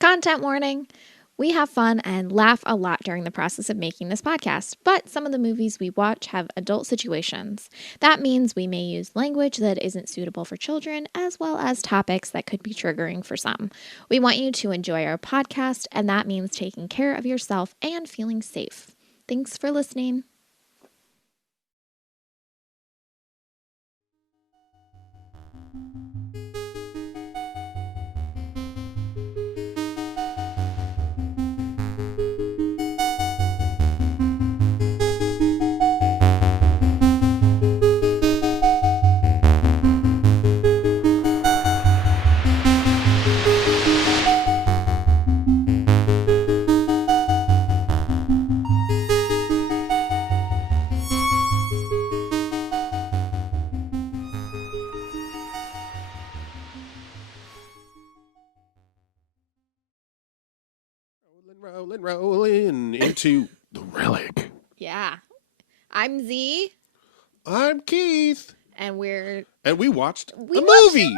Content warning. We have fun and laugh a lot during the process of making this podcast, but some of the movies we watch have adult situations. That means we may use language that isn't suitable for children, as well as topics that could be triggering for some. We want you to enjoy our podcast, and that means taking care of yourself and feeling safe. Thanks for listening. Rolling into the Relic. Yeah. I'm Z, I'm Keith. and we watched a watched movie.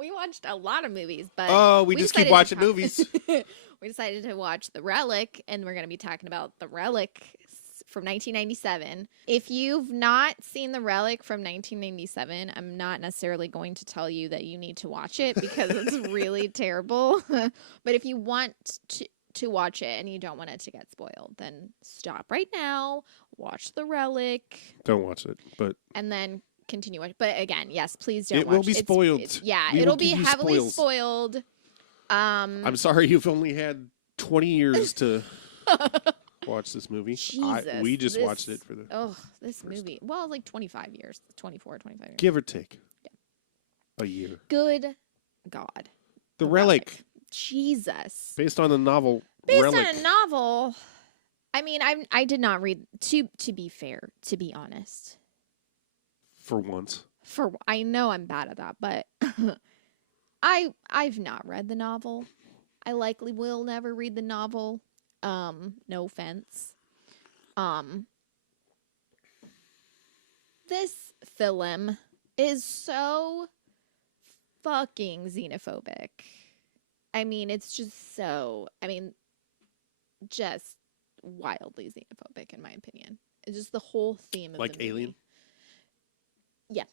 We watched a lot of movies, but Oh, we just keep decided to watching talk- movies. We decided to watch The Relic, and we're going to be talking about The Relic from 1997. If you've not seen The Relic from 1997, I'm not necessarily going to tell you that you need to watch it because it's really terrible. But if you want to watch it and you don't want it to get spoiled, then stop right now, watch The Relic, Don't watch it, but and then continue watching. But again, yes, please don't it watch will be spoiled. We it'll will be give you heavily spoils. spoiled. I'm sorry you've only had 20 years to watch this movie. Jesus, we just this- watched it for the this first movie. Well, like 25 years, 24, 25 years. give or take a year. Good God. The Relic, Jesus. based on the novel Based Relic. on a novel. I mean, I did not read, to be fair, to be honest. For once. I know I'm bad at that, but I've not read the novel. I likely will never read the novel. No offense. This film is so fucking xenophobic. I mean, it's just so, just wildly xenophobic in my opinion. It's just the whole theme of Like the movie. Alien? Yeah.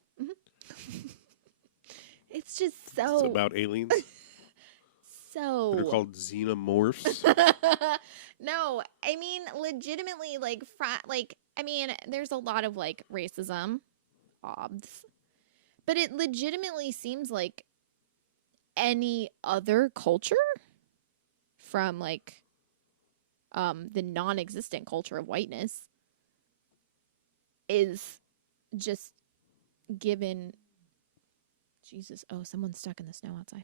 It's just so It's about aliens. so They're called xenomorphs. No, I mean legitimately there's a lot of like racism, obs. But it legitimately seems like any other culture from like the non-existent culture of whiteness is just given Jesus. Oh, someone's stuck in the snow outside.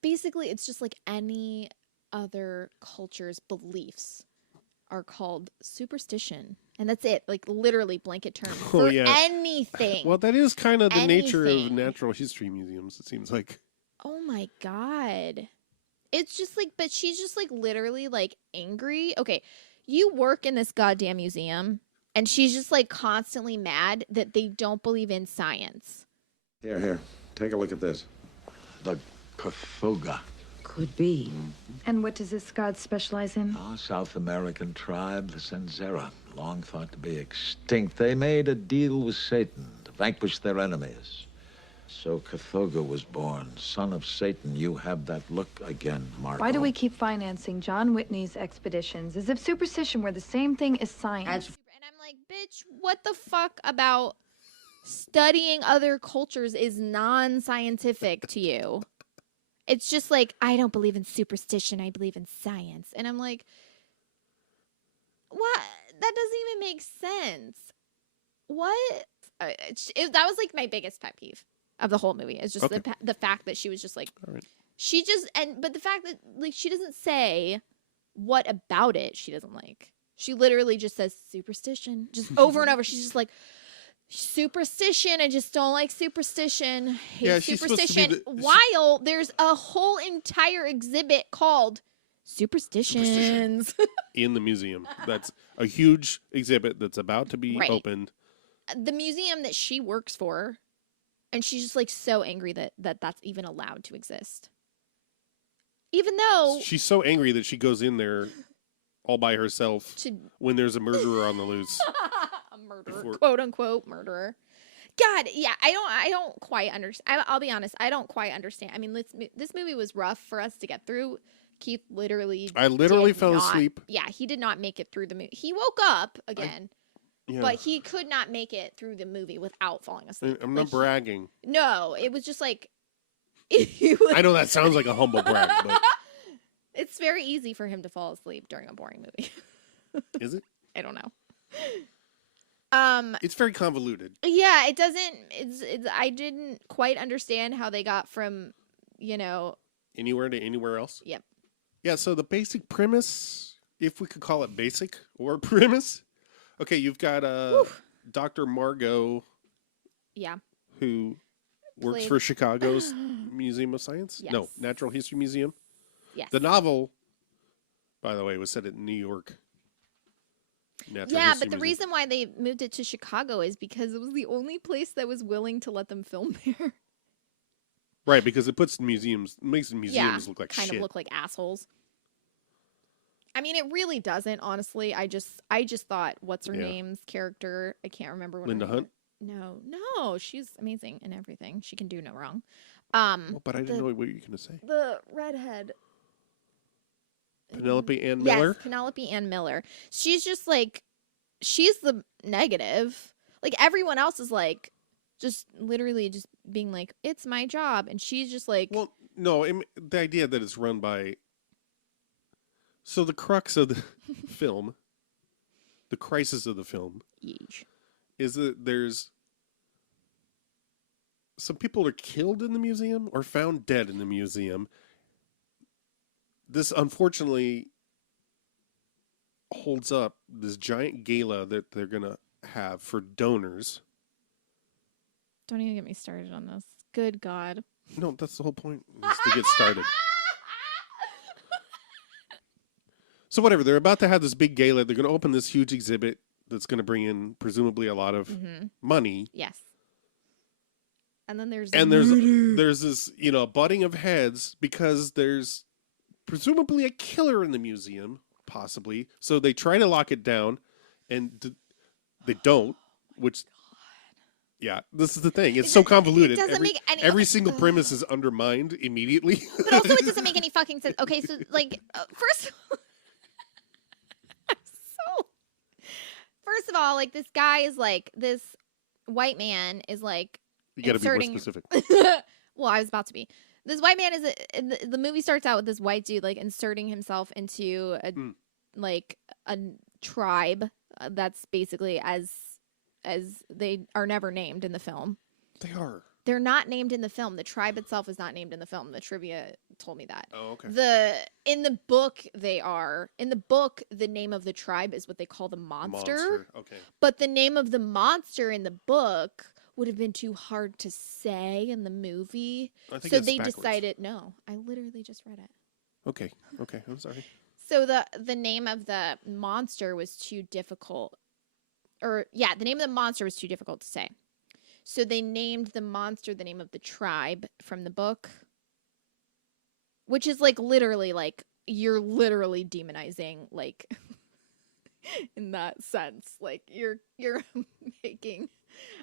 Basically, it's just like any other culture's beliefs are called superstition. And that's it. Like, literally blanket term Oh, for yeah. anything. Well, that is kind of the nature of Anything. natural history museums, it seems like. Oh, my God. It's just like, but she's just like literally like angry. Okay, you work in this goddamn museum, and she's just like constantly mad that they don't believe in science. Here. Take a look at this. The Cthulhu, Could be. And what does this god specialize in? a South American tribe, the Senzera, long thought to be extinct. They made a deal with Satan to vanquish their enemies. So Cthulhu was born, son of Satan. You have that look again, Marco. Why do we keep financing John Whitney's expeditions as if superstition were the same thing as science? And I'm like, bitch, what the fuck about studying other cultures is non-scientific to you? It's just like, I don't believe in superstition, I believe in science. And I'm like, what? That doesn't even make sense. What? That was like my biggest pet peeve of the whole movie. It's just Okay. the fact that she was just like, All right. but the fact that like she doesn't say what about it she doesn't like. She literally just says superstition, just over and over. She's just like, superstition. I just don't like superstition. Hate Yeah, she's supposed to be superstition. While there's a whole entire exhibit called Superstitions. In the museum. That's a huge exhibit that's about to be Right. opened. The museum that she works for And she's just like so angry that's even allowed to exist. Even though She's so angry that she goes in there all by herself when there's a murderer on the loose. A murderer, quote unquote murderer. God, yeah, I don't quite understand. I'll be honest, I don't quite understand. I mean, this movie was rough for us to get through. Keith literally fell asleep. Yeah, he did not make it through the movie. He woke up again, but he could not make it through the movie without falling asleep. I'm not bragging. No, it was just like I know that sounds like a humble brag, but it's very easy for him to fall asleep during a boring movie. Is it? I don't know. It's very convoluted. Yeah, it doesn't. It's. I didn't quite understand how they got from, anywhere to anywhere else. Yep. Yeah. So the basic premise, if we could call it basic or premise, okay, you've got Dr. Margot. Yeah. Who works for Chicago's Museum of Science? Yes. No, Natural History Museum. Yes. The novel, by the way, was set in New York. But the reason why they moved it to Chicago is because it was the only place that was willing to let them film there. Right, because it makes the museums look like kind shit. of look like assholes. I mean, it really doesn't, honestly. I just thought, what's her name's character? I can't remember what Linda Hunt? No, she's amazing in everything. She can do no wrong. But I didn't know what you were going to say. The redhead. Penelope Ann Miller? Yes, Penelope Ann Miller. She's just like, she's the negative. Like, everyone else is like, just literally just being like, it's my job. And she's just like... Well, no, the idea that it's run by... So the crux of the film, the crisis of the film, is that there's... Some people are killed in the museum or found dead in the museum. This, unfortunately, holds up this giant gala that they're going to have for donors. Don't even get me started on this. Good God. No, that's the whole point, is to get started. So whatever, they're about to have this big gala. They're going to open this huge exhibit that's going to bring in, presumably, a lot of money. Yes. And then there's this, butting of heads because there's presumably a killer in the museum, possibly. So they try to lock it down, and they don't. Which, yeah, this is the thing. It's so convoluted. It doesn't make any. Every single premise is undermined immediately. But also, it doesn't make any fucking sense. Okay, so first of all, like, this guy is like, this white man is like. You got to be more specific. Well, I was about to be. This white man is the movie starts out with this white dude like inserting himself into a tribe that's basically as they are never named in the film. They are. They're not named in the film. The tribe itself is not named in the film. The trivia told me that. Oh, okay. In the book they are. In the book, the name of the tribe is what they call the monster. Okay. But the name of the monster in the book would have been too hard to say in the movie. So they decided, no, I literally just read it. Okay, I'm sorry. So the name of the monster was too difficult. The name of the monster was too difficult to say. So they named the monster the name of the tribe from the book. Which is like literally like, you're literally demonizing, like, in that sense. Like, you're making...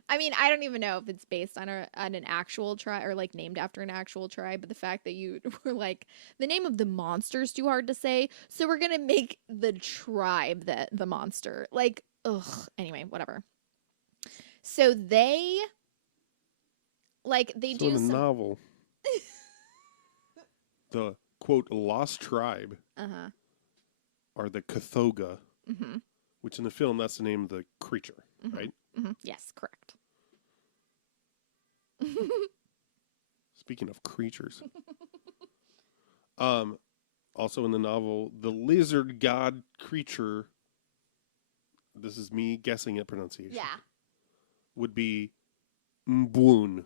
I mean, I don't even know if it's based on an actual tribe or like named after an actual tribe, but the fact that you were like, the name of the monster is too hard to say, so we're gonna make the tribe the monster. Like, ugh. Anyway, whatever. So they do in the novel, the quote lost tribe are the Cathoga, which in the film that's the name of the creature, right? Mm-hmm. Yes, correct. Speaking of creatures, also in the novel, the lizard god creature. This is me guessing at pronunciation. Yeah. Would be Mbwun.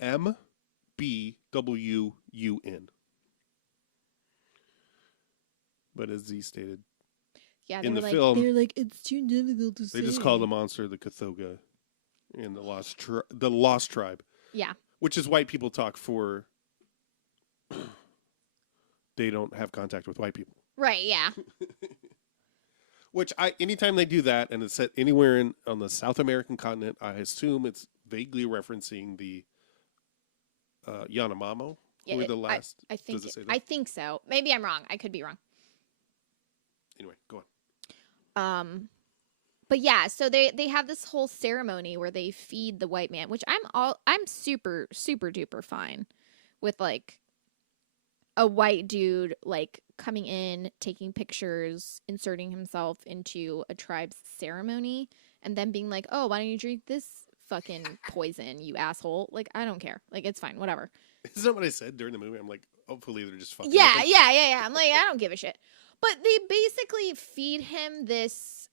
MBWUN. But as Z stated, yeah, in the film, they're like, it's too difficult to say. They just call the monster the Cathoga in the Lost Tribe, Yeah. which is white people talk for. They don't have contact with white people. Right. Yeah. Which anytime they do that, and it's set anywhere on the South American continent, I assume it's vaguely referencing the Yanomamo. Yeah. Who were the last? I think. Does it say that? I think so. Maybe I'm wrong. I could be wrong. Anyway, go on. But yeah, so they have this whole ceremony where they feed the white man, which I'm super super duper fine with, like, a white dude like coming in, taking pictures, inserting himself into a tribe's ceremony, and then being like, "Oh, why don't you drink this fucking poison, you asshole?" Like, I don't care. Like, it's fine, whatever. Isn't that what I said during the movie? I'm like, hopefully they're just fucking. Yeah, with him. yeah. I'm like, I don't give a shit. But they basically feed him this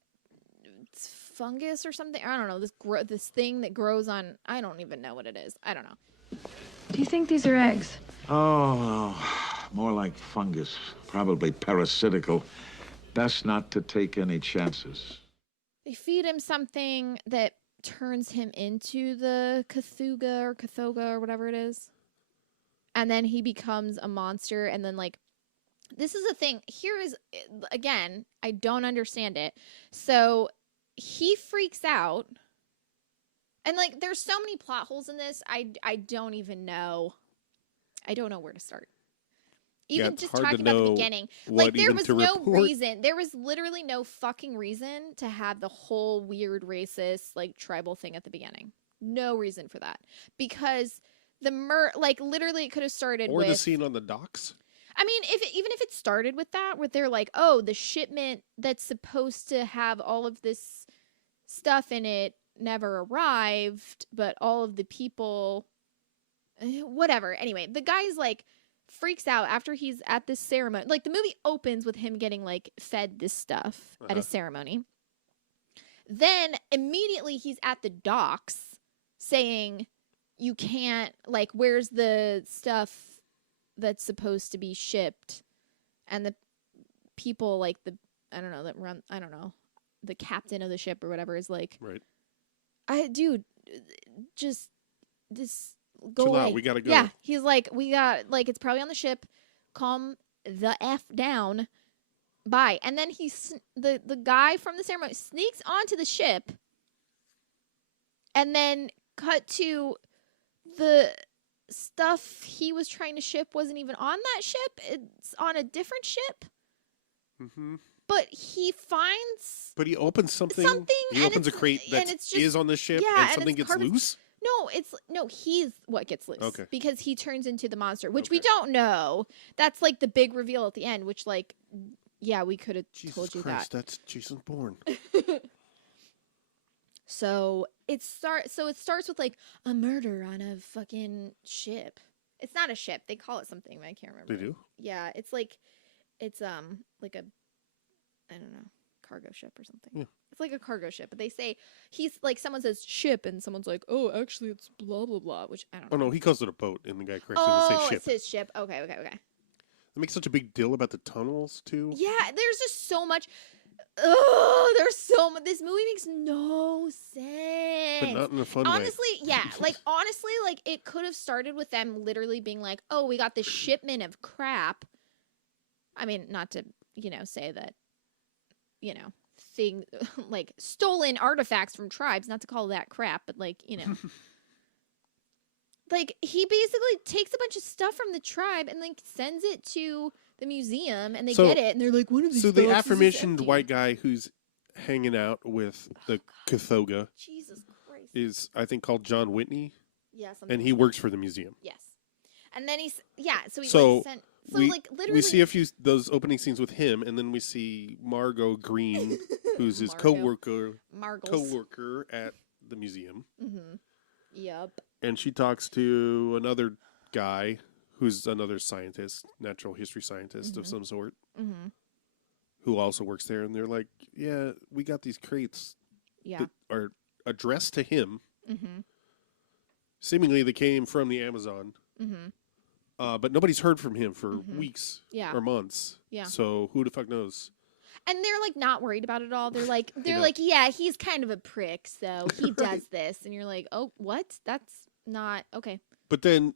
fungus or something. I don't know, this thing that grows on. I don't even know what it is. I don't know. Do you think these are eggs? Oh, no. More like fungus. Probably parasitical. Best not to take any chances. They feed him something that turns him into the Cthulhu or whatever it is. And then he becomes a monster. And then, like, this is the thing. Here is, again, I don't understand it. So he freaks out. And, like, there's so many plot holes in this. I don't even know. I don't know where to start. Even it's just hard to talking about the know beginning. what Like, there even was to no report. reason. There was literally no fucking reason to have the whole weird racist, like, tribal thing at the beginning. No reason for that. Because like, literally it could have started Or with the scene on the docks. I mean, even if it started with that, where they're like, "Oh, the shipment that's supposed to have all of this stuff in it never arrived, but all of the people, whatever." Anyway, the guy's like freaks out after he's at this ceremony. Like, the movie opens with him getting, like, fed this stuff at a ceremony. Then immediately he's at the docks saying, "You can't, like, where's the stuff that's supposed to be shipped?" And the people, like, the captain of the ship or whatever is like, Right. Dude, just this, go Chill away. out, we gotta go. Yeah, he's like, it's probably on the ship. Calm the F down. Bye. And then the guy from the ceremony sneaks onto the ship, and then cut to the stuff he was trying to ship wasn't even on that ship. It's on a different ship. Mm-hmm. But he finds But he opens something. He and opens a it's- crate and that it's just- is on the ship, yeah, and and something it's gets part of- loose. No, he's what gets loose. Okay. Because he turns into the monster, which we Okay. don't know. That's, like, the big reveal at the end, which, like, yeah, we could have Jesus told you Christ, that. that's Jason Bourne. So it starts with, like, a murder on a fucking ship. It's not a ship. They call it something, but I can't remember. They do? Yeah, it's like a, I don't know, cargo ship or something. Yeah. It's like a cargo ship, but they say he's like, someone says ship and someone's like, "Oh, actually it's blah blah blah," which I don't know. Oh no, he calls it a boat, and the guy corrects him to Oh, say ship. it says ship. Okay. They make such a big deal about the tunnels too. Yeah, there's just so much. Oh, there's so much. This movie makes no sense. But not in a fun Honestly, way. yeah. Like, honestly, like, it could have started with them literally being like, "Oh, we got this shipment of crap." I mean, not to, say that, thing, like, stolen artifacts from tribes, not to call that crap, but, like, like, he basically takes a bunch of stuff from the tribe and, like, sends it to the museum, and they get it, and they're like, "One of these So the boxes is aforementioned empty." white guy who's hanging out with the Cthulhu Jesus Christ. is, I think, called John Whitney, Yeah, something and he like works for the museum. that. Yes. And then so he's So like sent, we, like, literally. we see a few those opening scenes with him, and then we see Margot Green, who's his Margot. coworker Margles. at the museum, Mm-hmm. Yep. and she talks to another guy who's another scientist, natural history scientist of some sort, Mm-hmm. who also works there, and they're like, "Yeah, we got these crates Yeah. that are addressed to him. Mm-hmm. Seemingly, they came from the Amazon." Mm-hmm. But nobody's heard from him for weeks Yeah. or months. Yeah. So who the fuck knows? And they're like not worried about it at all. They're like, know. yeah, he's kind of a prick, so he does this. And you're like, oh, what? That's not okay. But then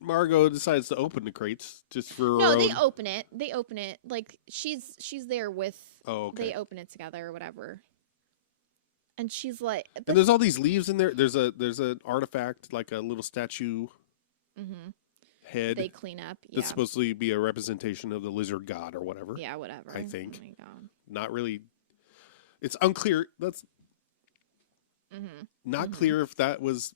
Margot decides to open the crates just for her No, own... they open it. They open it. Like she's there with. Oh, okay. They open it together or whatever. And she's like, and there's all these leaves in there. There's an artifact, like a little statue head. They clean up. Yeah. That's supposed to be a representation of the lizard god or whatever. Yeah, whatever. I think. Oh my god. Not really. It's unclear. That's not clear if that was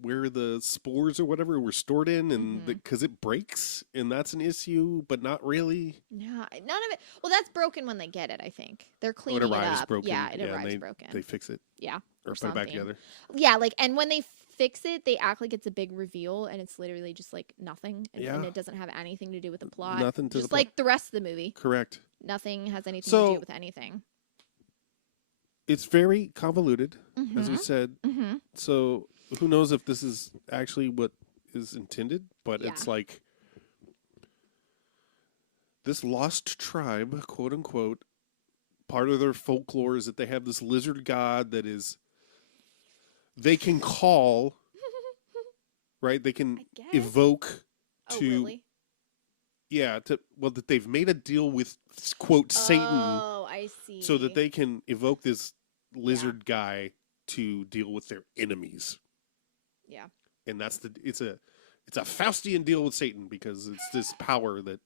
where the spores or whatever were stored in, and because it breaks, and that's an issue, but not really. No, none of it. Well, that's broken when they get it. I think they're cleaning When it arrives up. broken. Yeah, it arrives broken. They fix it. Yeah, Or put it back together. Yeah, like, and when they fix it, they act like it's a big reveal, and it's literally just like nothing, and it doesn't have anything to do with the plot. Nothing to just the like the rest of the movie. Correct. Nothing has anything So, to do with anything. It's very convoluted, as we said. So who knows if this is actually what is intended, but it's like this lost tribe, quote unquote, part of their folklore is that they have this lizard god that is, they can call, right? They can evoke Really? Yeah, that they've made a deal with, quote, Satan. Oh, I see. So that they can evoke this lizard guy to deal with their enemies. Yeah. And that's it's a Faustian deal with Satan, because it's this power that...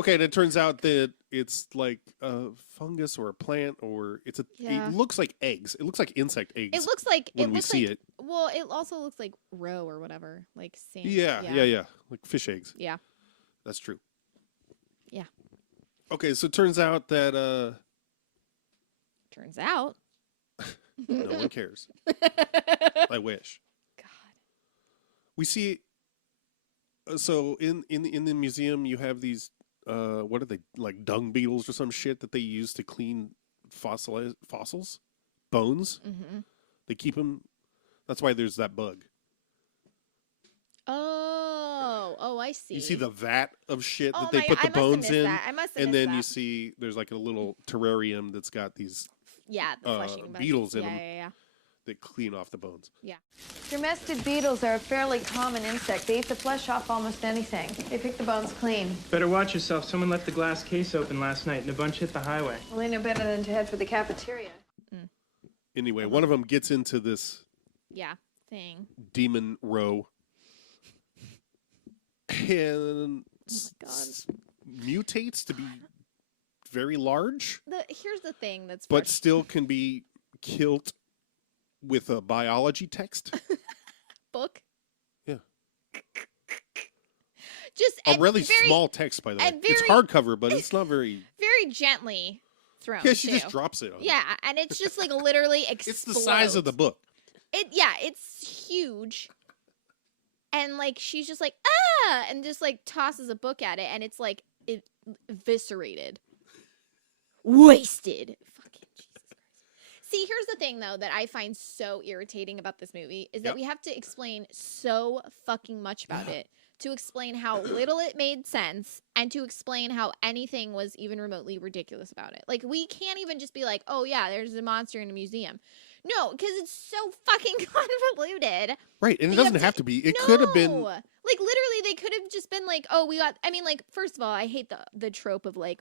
Okay, and it turns out that it's like a fungus or a plant, or it looks like eggs. It looks like insect eggs. It looks like when we see it. Well, it also looks like roe or whatever, like sand. Yeah, like fish eggs. Yeah. That's true. Yeah. Okay, so it turns out that Turns out. no one cares. I wish. God. We see. So in the museum, you have these. What are they, like dung beetles or some shit that they use to clean fossils, bones? They keep them. That's why there's that bug. Oh, I see. You see the vat of shit that Oh they my put the God, I must have bones missed in, that. I must have and missed then you that. see there's like a little terrarium that's got these the fleshing bugs. beetles in them Yeah. that clean off the bones. Yeah. Domestic beetles are a fairly common insect. They eat the flesh off almost anything. They pick the bones clean. Better watch yourself. Someone left the glass case open last night and a bunch hit the highway. Well, they know better than to head for the cafeteria. Anyway, one of them gets into this Thing. demon row and mutates to be very large, Here's the thing that's but still can be killed with a biology text. book. Yeah. Just A really very, small text, by the way. and It's very- hardcover, but it's not very... very gently thrown. Yeah, she too. just drops it on it. Yeah, and it's just like literally explodes. It's the size of the book. It's huge. And like she's just like and just like tosses a book at it, and it's like eviscerated, wasted. Fucking Jesus Christ. See, here's the thing though that I find so irritating about this movie is that we have to explain so fucking much about it. To explain how little it made sense, and to explain how anything was even remotely ridiculous about it. Like, we can't even just be like, oh yeah, there's a monster in a museum. No, because it's so fucking convoluted. Right, and it doesn't have to be. It could have been... Like, literally, they could have just been like, oh, we got... I mean, like, first of all, I hate the trope of, like,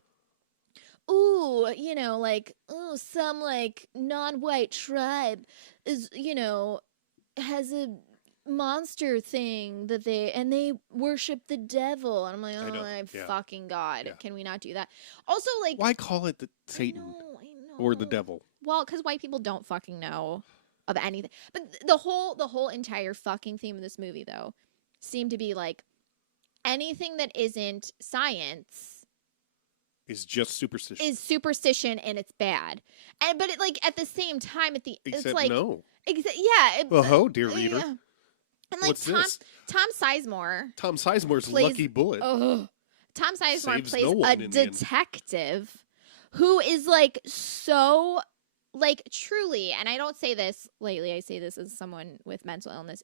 ooh, you know, like, oh, some, like, non-white tribe is, you know, has a monster thing that they worship the devil, and I'm like, oh my fucking god, can we not do that? Also, like, why call it Satan I know. or the devil? Well, because white people don't fucking know of anything. But the whole entire fucking theme of this movie, though, seemed to be like anything that isn't science is just superstition. Is superstition, and it's bad. And but it, like, at the same time, Except it's like no. Yeah. Dear reader. Yeah. And like What's this? Tom Sizemore's Tom Sizemore's lucky bullet. Tom Sizemore Saves plays no one a in the end. detective who is like so like truly, and I don't say this lately, I say this as someone with mental illness.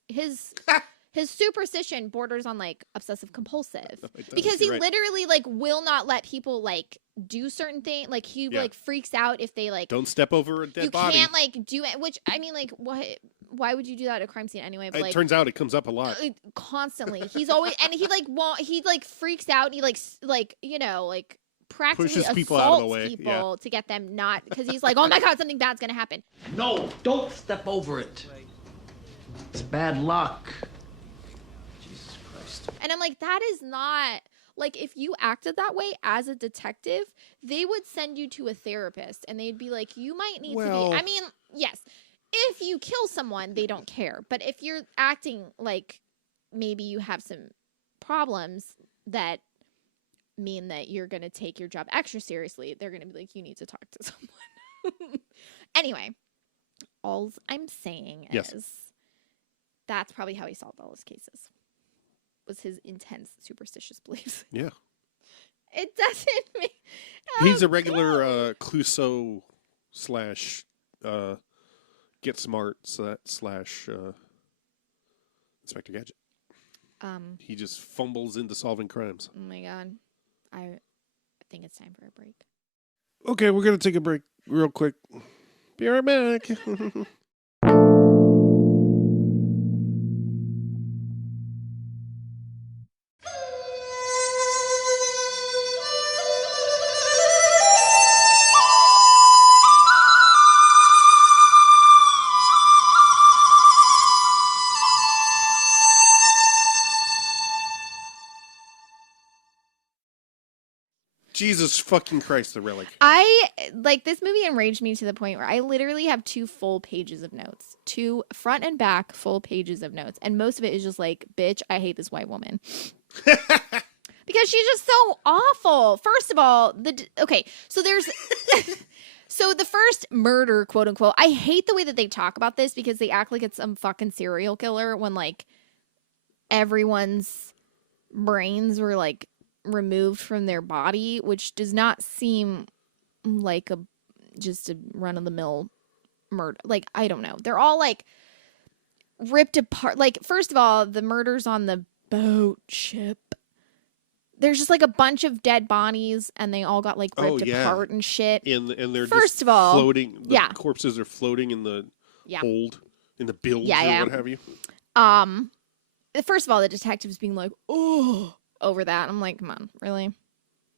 his superstition borders on like obsessive compulsive It does, because he you're right. literally like will not let people like do certain things. Like he Yeah. like freaks out if they like Don't step over a dead you body. can't like do it. Which I mean, like what? Why would you do that at a crime scene anyway? But It like turns out it comes up a lot. constantly, he's always and he like won't. He like freaks out. And he like you know like practically Pushes people assaults out of the way, people to get them not because he's like, oh my god, something bad's gonna happen. No, don't step over it. It's bad luck. Jesus Christ. And I'm like, that is not like if you acted that way as a detective, they would send you to a therapist and they'd be like, you might need to be. I mean, yes, if you kill someone, they don't care. But if you're acting like maybe you have some problems that mean that you're going to take your job extra seriously, they're going to be like, you need to talk to someone. Anyway, all I'm saying is that's probably how he solved all his cases. Was his intense superstitious beliefs. Yeah. It doesn't mean He's a regular Clouseau slash Get Smart slash Inspector Gadget. He just fumbles into solving crimes. Oh my god. I think it's time for a break. Okay, we're going to take a break real quick. Be right back. Jesus fucking Christ, the Relic. This movie enraged me to the point where I literally have 2 full pages of notes. 2 front and back full pages of notes. And most of it is just like, bitch, I hate this white woman. Because she's just so awful. First of all, so there's so the first murder, quote unquote. I hate the way that they talk about this because they act like it's some fucking serial killer when like everyone's brains were like removed from their body, which does not seem like just a run-of-the-mill murder. Like, I don't know. They're all like ripped apart. Like, first of all, the murders on the boat ship. There's just like a bunch of dead bodies and they all got like ripped apart and shit. And they're first just of all, floating. The corpses are floating in the hold, in the bilge or what have you. First of all, the detectives being like, oh, over that. I'm like, come on, really?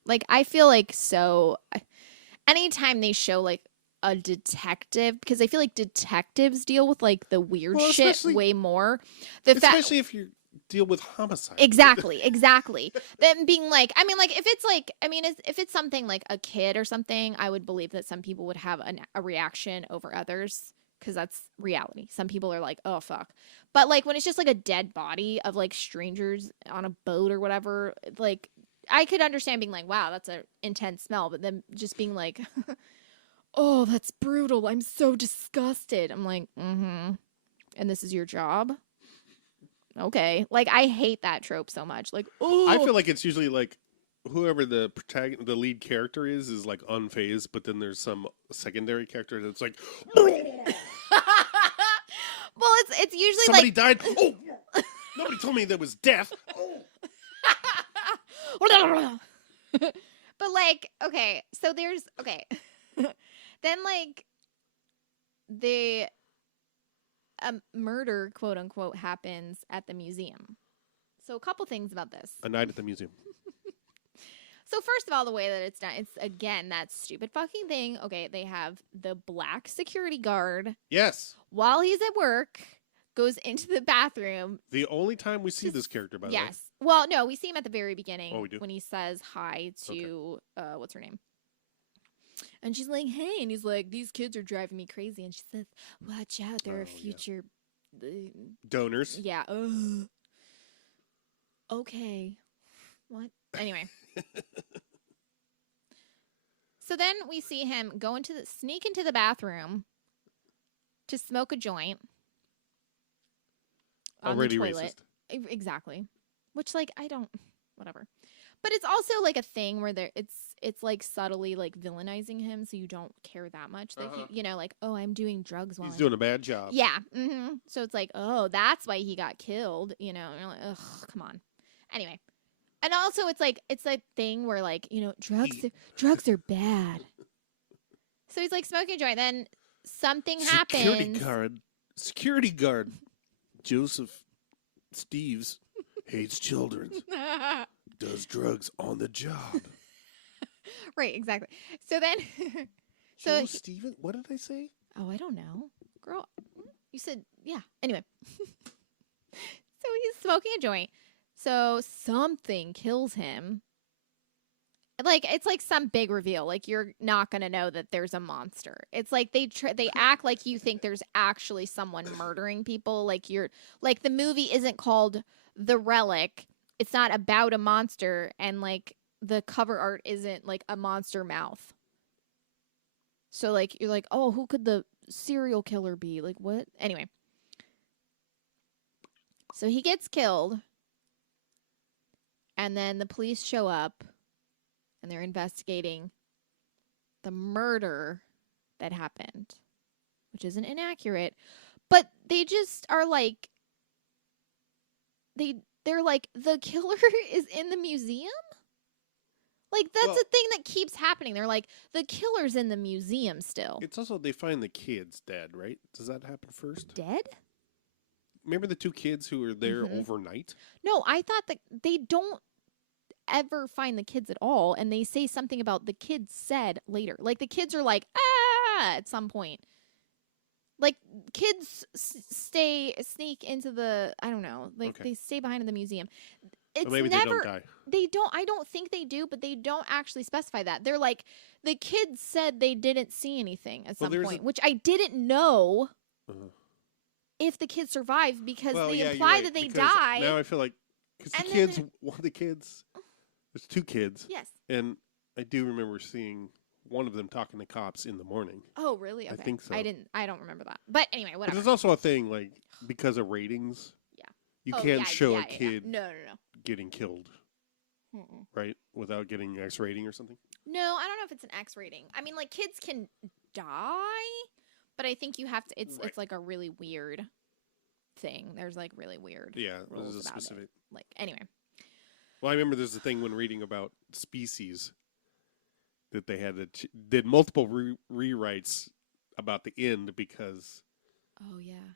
Like, I feel like anytime they show like a detective, because I feel like detectives deal with like the weird shit way more. Especially if you deal with homicide. Exactly. Then being like, I mean, like, if it's something like a kid or something, I would believe that some people would have a reaction over others. Because that's reality. Some people are like, oh, fuck. But, like, when it's just, like, a dead body of, like, strangers on a boat or whatever, like, I could understand being like, wow, that's an intense smell. But then just being like, oh, that's brutal. I'm so disgusted. I'm like, mm-hmm. And this is your job? Okay. Like, I hate that trope so much. Like, oh. I feel like it's usually, like, whoever the lead character is like unfazed, but then there's some secondary character that's like, well, it's usually somebody like died. Oh, nobody told me there was death. But like, okay, so there's then like the murder, quote unquote, happens at the museum. So a couple things about this. A night at the museum. So first of all, the way that it's done, it's again that stupid fucking thing. Okay, they have the black security guard. Yes. While he's at work, goes into the bathroom. The only time we see this character, by the way. Yes. Well, no, we see him at the very beginning. Oh, we do? When he says hi to what's her name? And she's like, hey, and he's like, these kids are driving me crazy. And she says, watch out, they're future donors. Yeah. Okay. What? Anyway. So then we see him sneak into the bathroom to smoke a joint on Already the toilet. racist. Exactly. Which, like, I don't, whatever. But it's also like a thing where it's like subtly like villainizing him, so you don't care that much that he, like, oh, I'm doing drugs while He's I'm doing a bad job. Yeah. So it's like, oh, that's why he got killed. And you're like, ugh, come on. Anyway, and also it's a thing where like drugs are bad. So he's like smoking a joint. Then something happens. Security guard. Joseph Steves hates children. Does drugs on the job. Right. Exactly. So then. Joe Steven? What did I say? Oh, I don't know, girl. You said yeah. Anyway. So he's smoking a joint. So something kills him. Like it's like some big reveal. Like you're not gonna know that there's a monster. It's like they act like you think there's actually someone murdering people. Like the movie isn't called The Relic. It's not about a monster, and like the cover art isn't like a monster mouth. So like you're like, oh, who could the serial killer be? Like what? Anyway. So he gets killed. And then the police show up and they're investigating the murder that happened, which isn't inaccurate, but they just are like they're like the killer is in the museum? Like that's a thing that keeps happening. They're like the killer's in the museum still. It's also they find the kids dead, right? Does that happen first? Dead? Remember the two kids who were there overnight? No, I thought that they don't ever find the kids at all, and they say something about the kids said later. Like the kids are like at some point. Like kids sneak into the I don't know. Like they stay behind in the museum. It's maybe never, they don't die. They don't. I don't think they do, but they don't actually specify that. They're like the kids said they didn't see anything at some point, which I didn't know. If the kids survive because they imply that they die. Now I feel like because the kids, one of the kids, there's two kids. Yes. And I do remember seeing one of them talking to cops in the morning. Oh, really? Okay. I think so. I don't remember that. But anyway, whatever. But there's also a thing like because of ratings. Yeah. You can't show a kid No. getting killed. Right? Without getting X rating or something. No, I don't know if it's an X rating. I mean, like kids can die. But I think you have to. It's like a really weird thing. There's like really weird. Yeah, rules there's a about specific. It. Like anyway. Well, I remember there's a thing when reading about Species that they had did multiple rewrites about the end because. Oh yeah.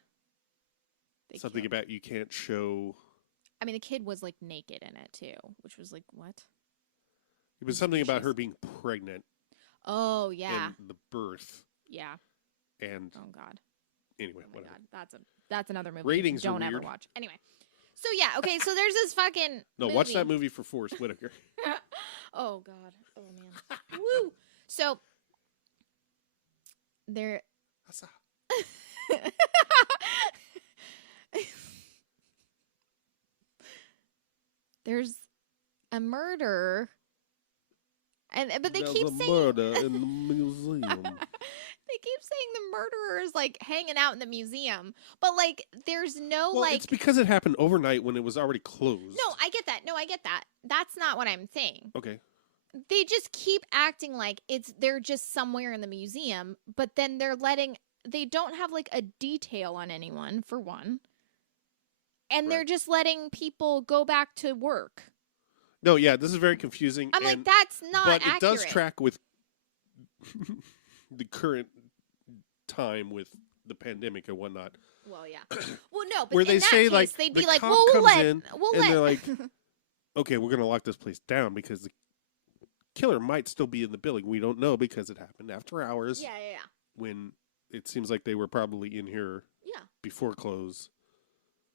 Something about you can't show. I mean, the kid was like naked in it too, which was like what? It was something about her being pregnant. Oh yeah. And the birth. Yeah. And oh god. Anyway, oh my whatever. God, that's another movie. Ratings don't are ever weird. watch. Anyway, so yeah, okay. So there's this fucking. No, movie. watch that movie for Forrest Whitaker. Oh god. Oh man. Woo. So there. There's a murder, but they keep saying murder in the museum. They keep saying the murderer is like hanging out in the museum, but like there's no well, it's because it happened overnight when it was already closed. No, I get that. That's not what I'm saying. Okay. They just keep acting like they're just somewhere in the museum, but then they don't have like a detail on anyone for one. And they're just letting people go back to work. No, yeah, this is very confusing. I'm like, that's not but accurate. It does track with the current time with the pandemic and whatnot. Well, yeah. Well, no, but where in they that say case, like they'd the be like, cop well, comes we'll and let. they're like, okay, we're gonna lock this place down because the killer might still be in the building. We don't know because it happened after hours. Yeah. When it seems like they were probably in here. Yeah. Before close.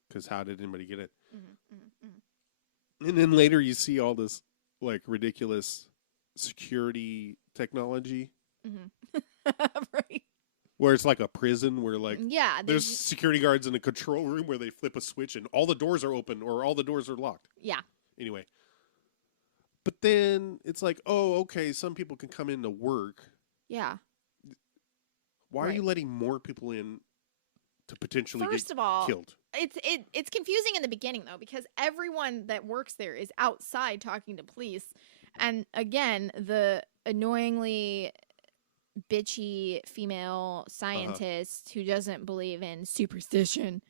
Because how did anybody get in? Mm-hmm. And then later you see all this like ridiculous security technology. Mm-hmm. Right. Where it's like a prison where like there's just... security guards in a control room where they flip a switch and all the doors are open or all the doors are locked. Yeah. Anyway. But then it's like, oh, okay, some people can come in to work. Yeah. Why are you letting more people in to potentially First get of all, killed. It's confusing in the beginning though, because everyone that works there is outside talking to police, and again, the annoyingly bitchy female scientist who doesn't believe in superstition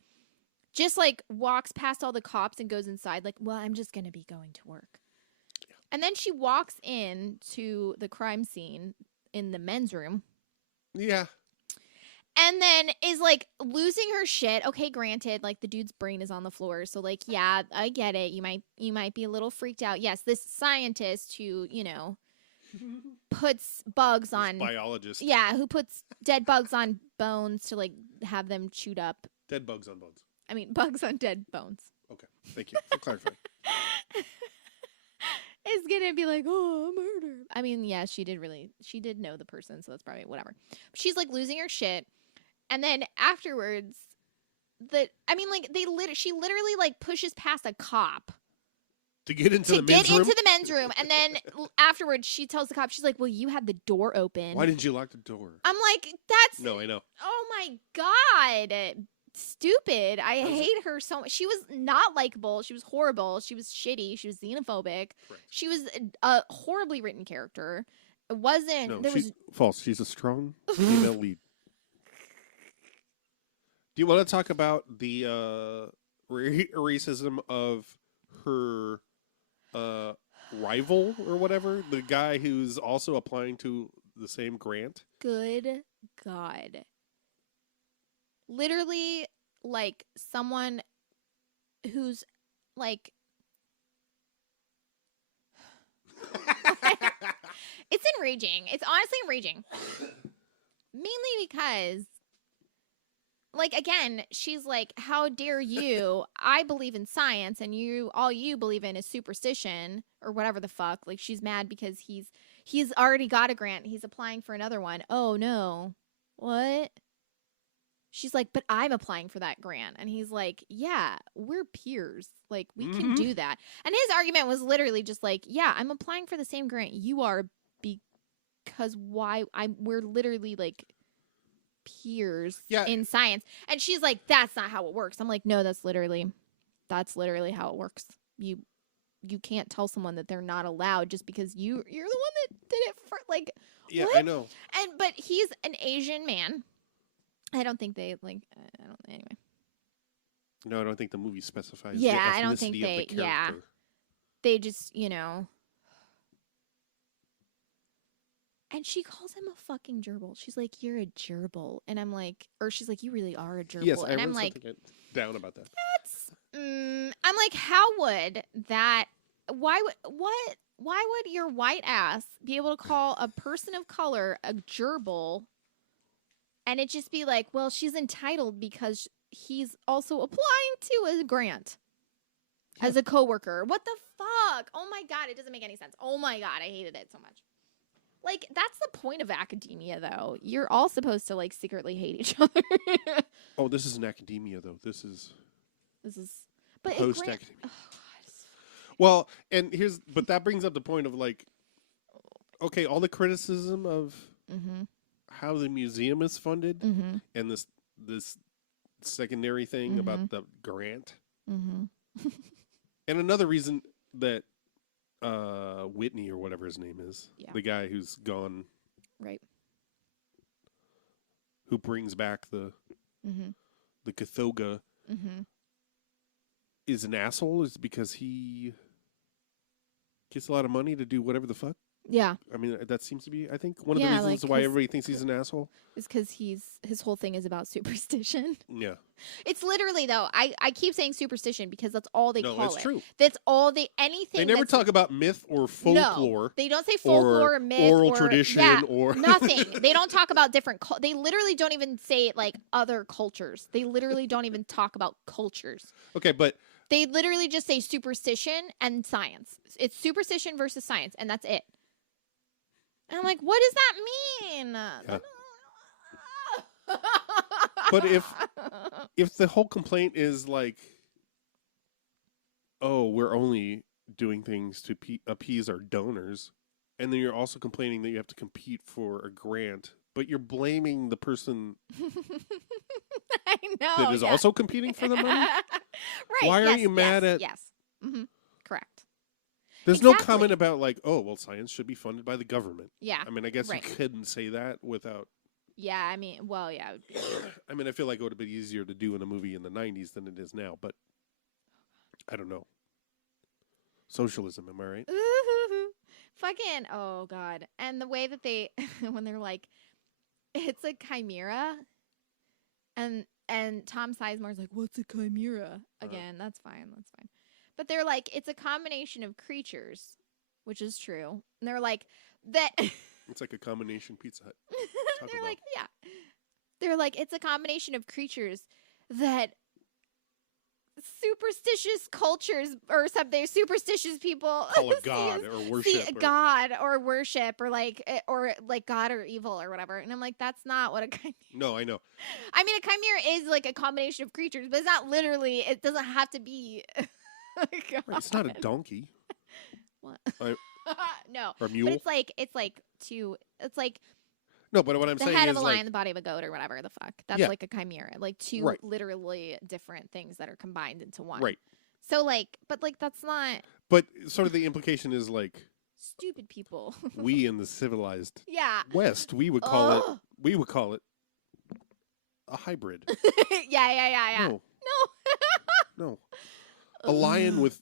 just like walks past all the cops and goes inside like, well, I'm just gonna be going to work. And then she walks in to the crime scene in the men's room. Yeah. And then is like losing her shit. Okay, granted, like the dude's brain is on the floor, so like, yeah, I get it. You might be a little freaked out. Yes, this scientist who, puts bugs on Biologist. Yeah, who puts dead bugs on bones to like have them chewed up. Dead bugs on bones. I mean, bugs on dead bones. Okay, thank you for clarifying. Is gonna be like, oh, murder. I mean, yeah, she did know the person, so that's probably whatever. She's like losing her shit. And then afterwards, she literally like pushes past a cop to get into the men's room, and then afterwards she tells the cop, she's like, "Well, you had the door open. Why didn't you lock the door?" I'm like, "That's no, I know. Oh my god, stupid! I hate her so much. She was not likable. She was horrible. She was shitty. She was xenophobic. Correct. She was a horribly written character. It wasn't. No, there was false. She's a strong female lead. Do you want to talk about the racism of her rival or whatever? The guy who's also applying to the same grant? Good God. Literally, like, someone who's, like... It's enraging. It's honestly enraging. Mainly because... Like, again, she's like, how dare you? I believe in science, and all you believe in is superstition, or whatever the fuck. Like, she's mad because he's already got a grant. He's applying for another one. Oh, no. What? She's like, but I'm applying for that grant. And he's like, yeah, we're peers. Like, we can do that. And his argument was literally just like, yeah, I'm applying for the same grant you are because we're literally, like... peers in science. And she's like, that's not how it works. I'm like, no, that's literally how it works. You can't tell someone that they're not allowed just because you're the one that did it for, like, yeah, what? I know. But he's an Asian man. I don't think they anyway. No, I don't think the movie specifies. Yeah, the I don't think ethnicity of the character. They just, And she calls him a fucking gerbil. She's like, you're a gerbil. And I'm like, or she's like, you really are a gerbil. Yes, and I'm like, down about that. I'm like, how would that, why would your white ass be able to call a person of color a gerbil? And it just be like, well, she's entitled because he's also applying to a grant as a coworker. What the fuck? Oh my God, it doesn't make any sense. Oh my God, I hated it so much. Like, that's the point of academia, though. You're all supposed to, like, secretly hate each other. Oh, this isn't academia, though. This is but post-academia. Well, and but that brings up the point of, like, okay, all the criticism of how the museum is funded and this secondary thing about the grant. And another reason that Whitney or whatever his name is, the guy who's gone, right? Who brings back the Cathoga is an asshole is because he gets a lot of money to do whatever the fuck. Yeah, I mean that seems to be, I think, one of the reasons why everybody thinks he's an asshole is because his whole thing is about superstition. Yeah, it's literally though. I keep saying superstition because that's all they call it. No, it's true. That's all anything. They never talk about myth or folklore. No, they don't say folklore or myth oral tradition or nothing. They don't talk about different. They literally don't even say like other cultures. They literally don't even talk about cultures. Okay, but they literally just say superstition and science. It's superstition versus science, and that's it. And I'm like, what does that mean? Yeah. But if the whole complaint is like, oh, we're only doing things to appease our donors, and then you're also complaining that you have to compete for a grant, but you're blaming the person I know. that is yeah. also competing for the money? Right. Why are yes, you mad yes, at- Yes. Mm-hmm. Correct. There's no Exactly. comment about like, oh, well, science should be funded by the government. Yeah. I mean, I guess Right. you couldn't say that without. Yeah. I mean, well, yeah. It would be. I mean, I feel like it would have been easier to do in a movie in the 90s than it is now, but I don't know. Socialism, am I right? Ooh, fucking. Oh God. And the way that they, when they're like, it's a chimera, and Tom Sizemore's like, what's a chimera? Again, that's fine. That's fine. But they're like, it's a combination of creatures, which is true. And they're like, that. It's like a combination Pizza Hut. Taco They're Bell. like, yeah. They're like, it's a combination of creatures that superstitious cultures or something, superstitious people Call it God or worship. or- God or worship or like God or evil or whatever. And I'm like, that's not what a chimera. No, I know. I mean, a chimera is like a combination of creatures, but it's not literally. It doesn't have to be. Right, it's not a donkey What? or No, a but mule. it's like two. It's like No, but what I'm the saying head is of a like, lion, the body of a goat, or whatever the fuck. That's Yeah. like a chimera. Like two Right. literally different things that are combined into one. right. So like, but like that's not But sort of the implication is like, stupid people. we in the civilized Yeah. West, we would call it a hybrid. Yeah. No, no. A lion with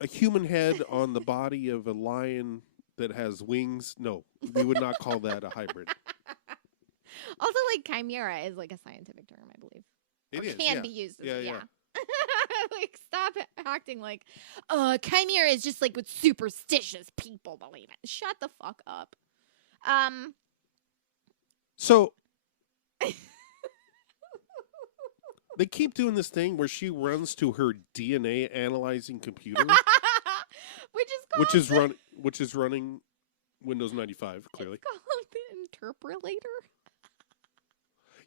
a human head on the body of a lion that has wings. No, we would not call that a hybrid. Also, like chimera is like a scientific term, I believe. It Or is. can yeah. be used as Yeah. like stop acting like chimera is just like what superstitious people believe in. Shut the fuck up. So they keep doing this thing where she runs to her DNA analyzing computer, which is running Windows 95 clearly. It's called the interpolator.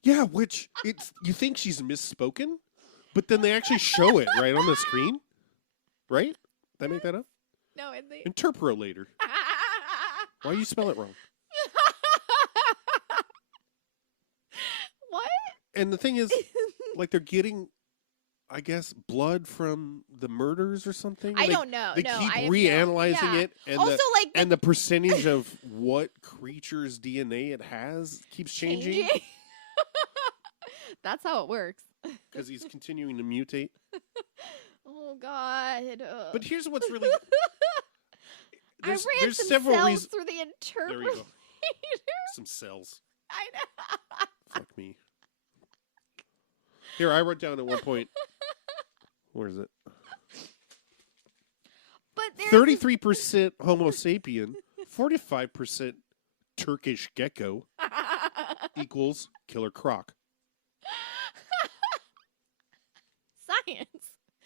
Yeah, which it's you think she's misspoken, but then they actually show it right on the screen, right? Did I make that up? No, and they Interpolator. Why you spell it wrong? What? And the thing is, like they're getting, I guess, blood from the murders or something. I They- don't know. They No, I keep have reanalyzing yeah. it, and Also, like the percentage of what creature's DNA it has keeps changing That's how it works. because he's continuing to mutate. Oh God. But here's what's really I ran there's some several cells reasons. through the There we interpolator. go. Some cells. I know. Fuck me. Here, I wrote down at one point. Where is it? But there's 33% Homo sapien, 45% Turkish gecko equals killer croc. science,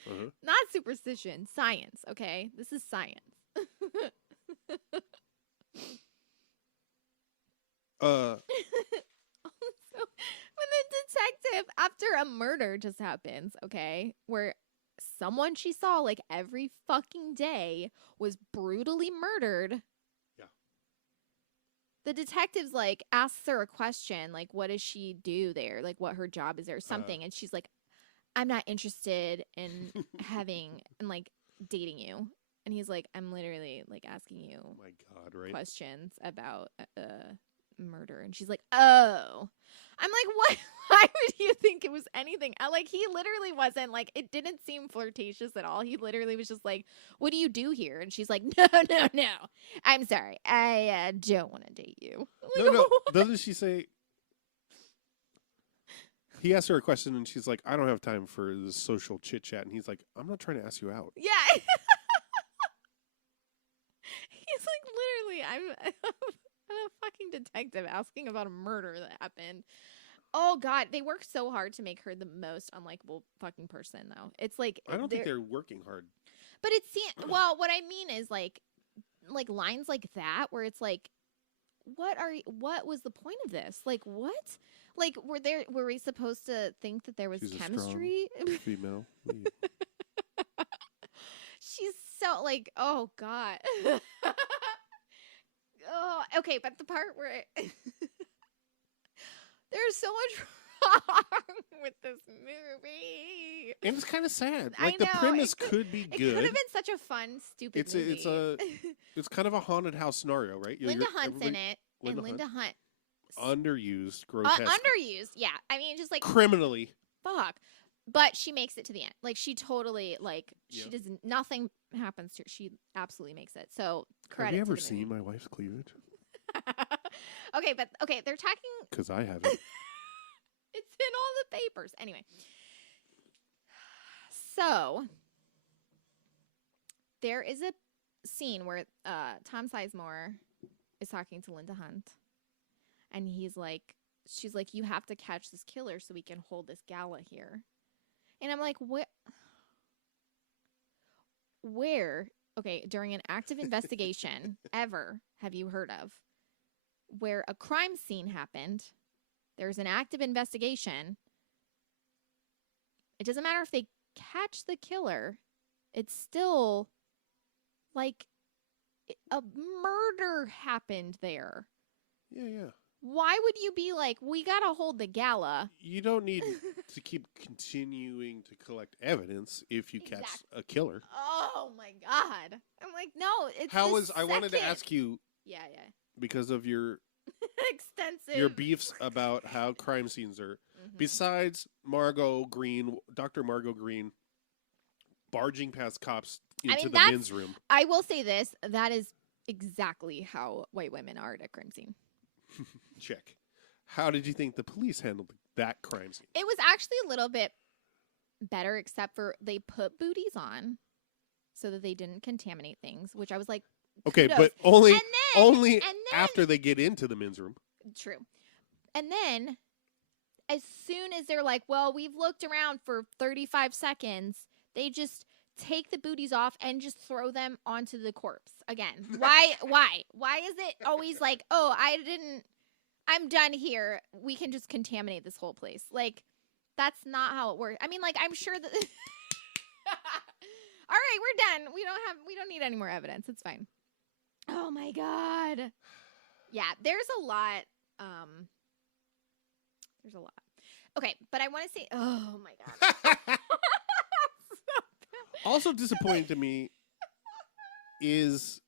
Uh-huh. not superstition. Science. Okay, this is science. Uh, So when the detective, after a murder just happens, okay, where someone she saw like every fucking day was brutally murdered. Yeah. The detective's like asks her a question, like what does she do there? Like what her job is there, something, and she's like, I'm not interested in having and like dating you. And he's like, I'm literally like asking you oh my God, right? questions about murder. And she's like, oh. I'm like, what? Why would you think it was anything? Like, he literally wasn't like, it didn't seem flirtatious at all. He literally was just like, what do you do here? And she's like, no. I'm sorry. I don't want to date you. I'm like, No. Doesn't she say? He asked her a question, and she's like, "I don't have time for this social chit chat." And he's like, "I'm not trying to ask you out." Yeah. He's like, literally, I'm a fucking detective asking about a murder that happened. Oh God, they work so hard to make her the most unlikable fucking person, though. It's like I don't think they're working hard. But it's well, what I mean is like lines like that where it's like, what was the point of this? Like what? Like were we supposed to think that there was She's a chemistry? Female. lead. She's so like, oh God. Oh, okay, but the part where there's so much with this movie? And it's kind of sad. I Like the know, premise could be It could good. have been such a fun, stupid movie. It's kind of a haunted house scenario, right? Linda Hunt's in it, and Linda Linda Hunt underused, grotesque, underused. Yeah, I mean, just like criminally. fuck. But she makes it to the end. Like she totally she Yeah. doesn't. Nothing happens to her. She absolutely makes it. So credit. Have you ever to the seen movie. my wife's cleavage? Okay, they're talking. Because I haven't. It's in all the papers. Anyway. So there is a scene where Tom Sizemore is talking to Linda Hunt, and she's like, you have to catch this killer so we can hold this gala here. And I'm like, where, okay, during an active investigation ever have you heard of where a crime scene happened, there's an active investigation, it doesn't matter if they catch the killer, it's still like a murder happened there. Yeah. Why would you be like, we gotta hold the gala? You don't need to keep continuing to collect evidence if you catch a killer. Oh my god! I'm like, no, it's I wanted to ask you Yeah. because of your Extensive. beefs about how crime scenes are. Mhm. Besides Dr. Margot Green, barging past cops into the men's room. I will say this: that is exactly how white women are at a crime scene. Check. How did you think the police handled that crime scene? It was actually a little bit better, except for they put booties on so that they didn't contaminate things, which I was like, Okay, kudos. but only And then- after they get into the men's room. True. And then, as soon as they're like, well, we've looked around for 35 seconds, they just take the booties off and just throw them onto the corpse again. Why? Why is it always like, oh, I'm done here. We can just contaminate this whole place. Like, that's not how it works. I mean, like, I'm sure that. All right, we're done. We don't need any more evidence. It's fine. Oh my God. Yeah, there's a lot. There's a lot. Okay, but I want to say, oh my God. Also disappointing to me is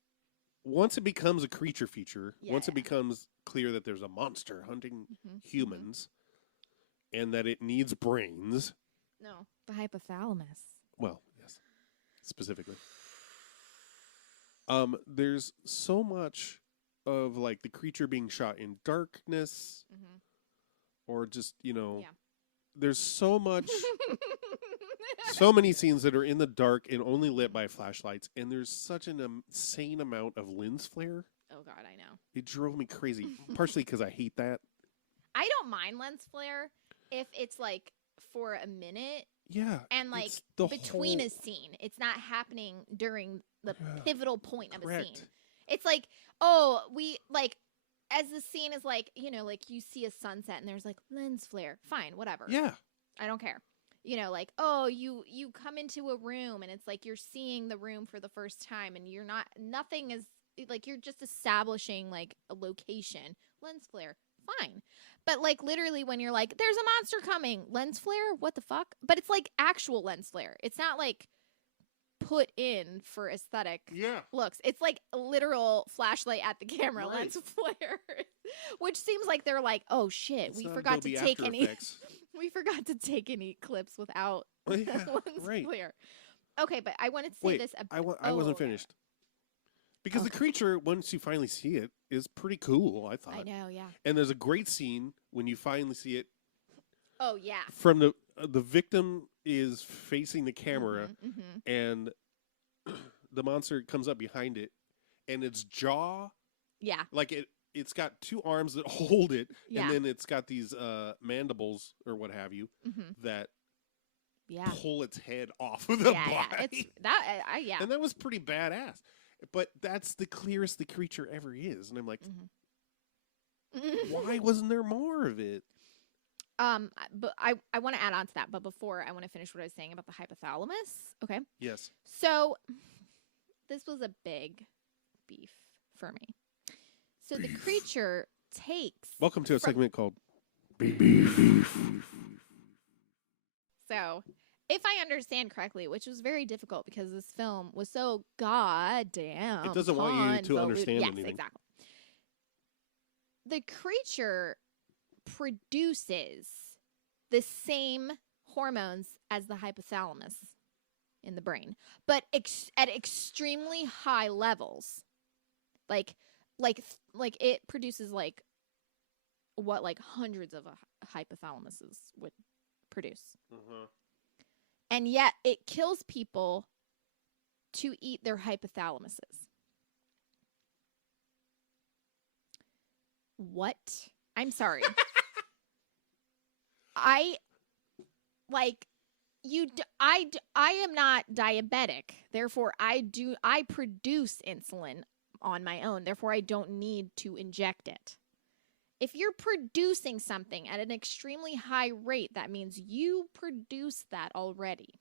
once it becomes a creature feature, once it becomes clear that there's a monster hunting humans and that it needs brains. No, the hypothalamus. Well, yes, specifically. There's so much of like the creature being shot in darkness or just, there's so much, so many scenes that are in the dark and only lit by flashlights. And there's such an insane amount of lens flare. Oh God, I know. It drove me crazy, partially because I hate that. I don't mind lens flare if it's like for a minute. Yeah. And like between a scene. It's not happening during the pivotal point of a scene. It's like, oh, we like, as the scene is like, like you see a sunset and there's like lens flare. Fine, whatever. Yeah. I don't care. Like, oh, you come into a room and it's like you're seeing the room for the first time and nothing is like, you're just establishing like a location. Lens flare. Fine. But like literally when you're like, there's a monster coming, lens flare? What the fuck? But it's like actual lens flare. It's not like put in for aesthetic looks. It's like a literal flashlight at the camera lens flare. Which seems like they're like, oh shit, we forgot to take any clips without lens flare. Okay, but I wanted to say this. I wasn't finished. Because the creature, once you finally see it, is pretty cool, I thought. I know, yeah. And there's a great scene when you finally see it. Oh, yeah. From the victim is facing the camera, and the monster comes up behind it, and its jaw, like it's got two arms that hold it, and then it's got these mandibles or what have you that pull its head off of the body. Yeah. And that was pretty badass. But that's the clearest the creature ever is. And I'm like, why wasn't there more of it? But I want to add on to that. But before, I want to finish what I was saying about the hypothalamus. Okay. Yes. So this was a big beef for me. So the creature takes... Welcome to a segment called So, if I understand correctly, which was very difficult because this film was so goddamn It doesn't want you to convoluted. understand yes, anything. Exactly. The creature produces the same hormones as the hypothalamus in the brain, but at extremely high levels. Like it produces like what like hundreds of hypothalamuses would produce. And yet it kills people to eat their hypothalamuses. What? I'm sorry. I am not diabetic. Therefore I produce insulin on my own. Therefore I don't need to inject it. If you're producing something at an extremely high rate, that means you produce that already,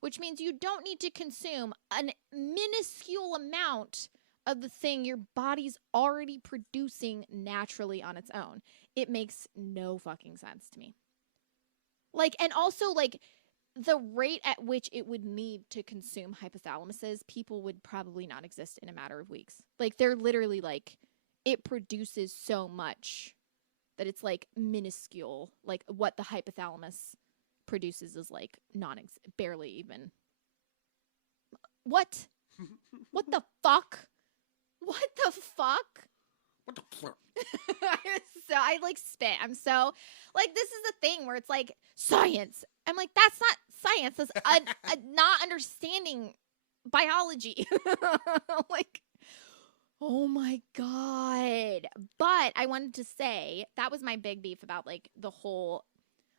which means you don't need to consume a minuscule amount of the thing your body's already producing naturally on its own. It makes no fucking sense to me. Like, and also, like, the rate at which it would need to consume hypothalamuses, people would probably not exist in a matter of weeks. Like, they're literally, like, it produces so much that it's, like, minuscule. Like, what the hypothalamus produces is, like, barely even. What? What the fuck? What the fuck? What the fuck? So I like spit. I'm so like, this is the thing where it's like science. I'm like, that's not science. That's not understanding biology. Like, oh my God. But I wanted to say that was my big beef about like the whole,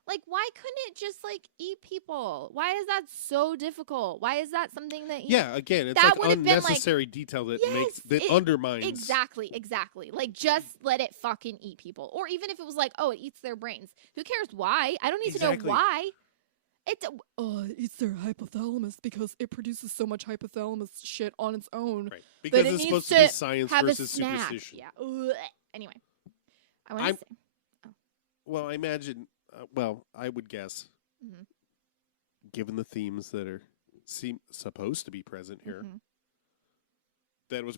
like, why couldn't it just like eat people? Why is that so difficult? Why is that something that Yeah, again, it's that like would've been, like- unnecessary detail that Yes, undermines. Exactly. Like, just let it fucking eat people. Or even if it was like, oh, it eats their brains. Who cares why? I don't need to know Exactly. why. It eats their hypothalamus because it produces so much hypothalamus shit on its own. Right. Because it it's needs supposed to be to science have a versus snack. superstition. Yeah. Ugh. Anyway, I want to say. Well, I imagine, I would guess, Mhm. given the themes that seem supposed to be present here, Mhm. that it was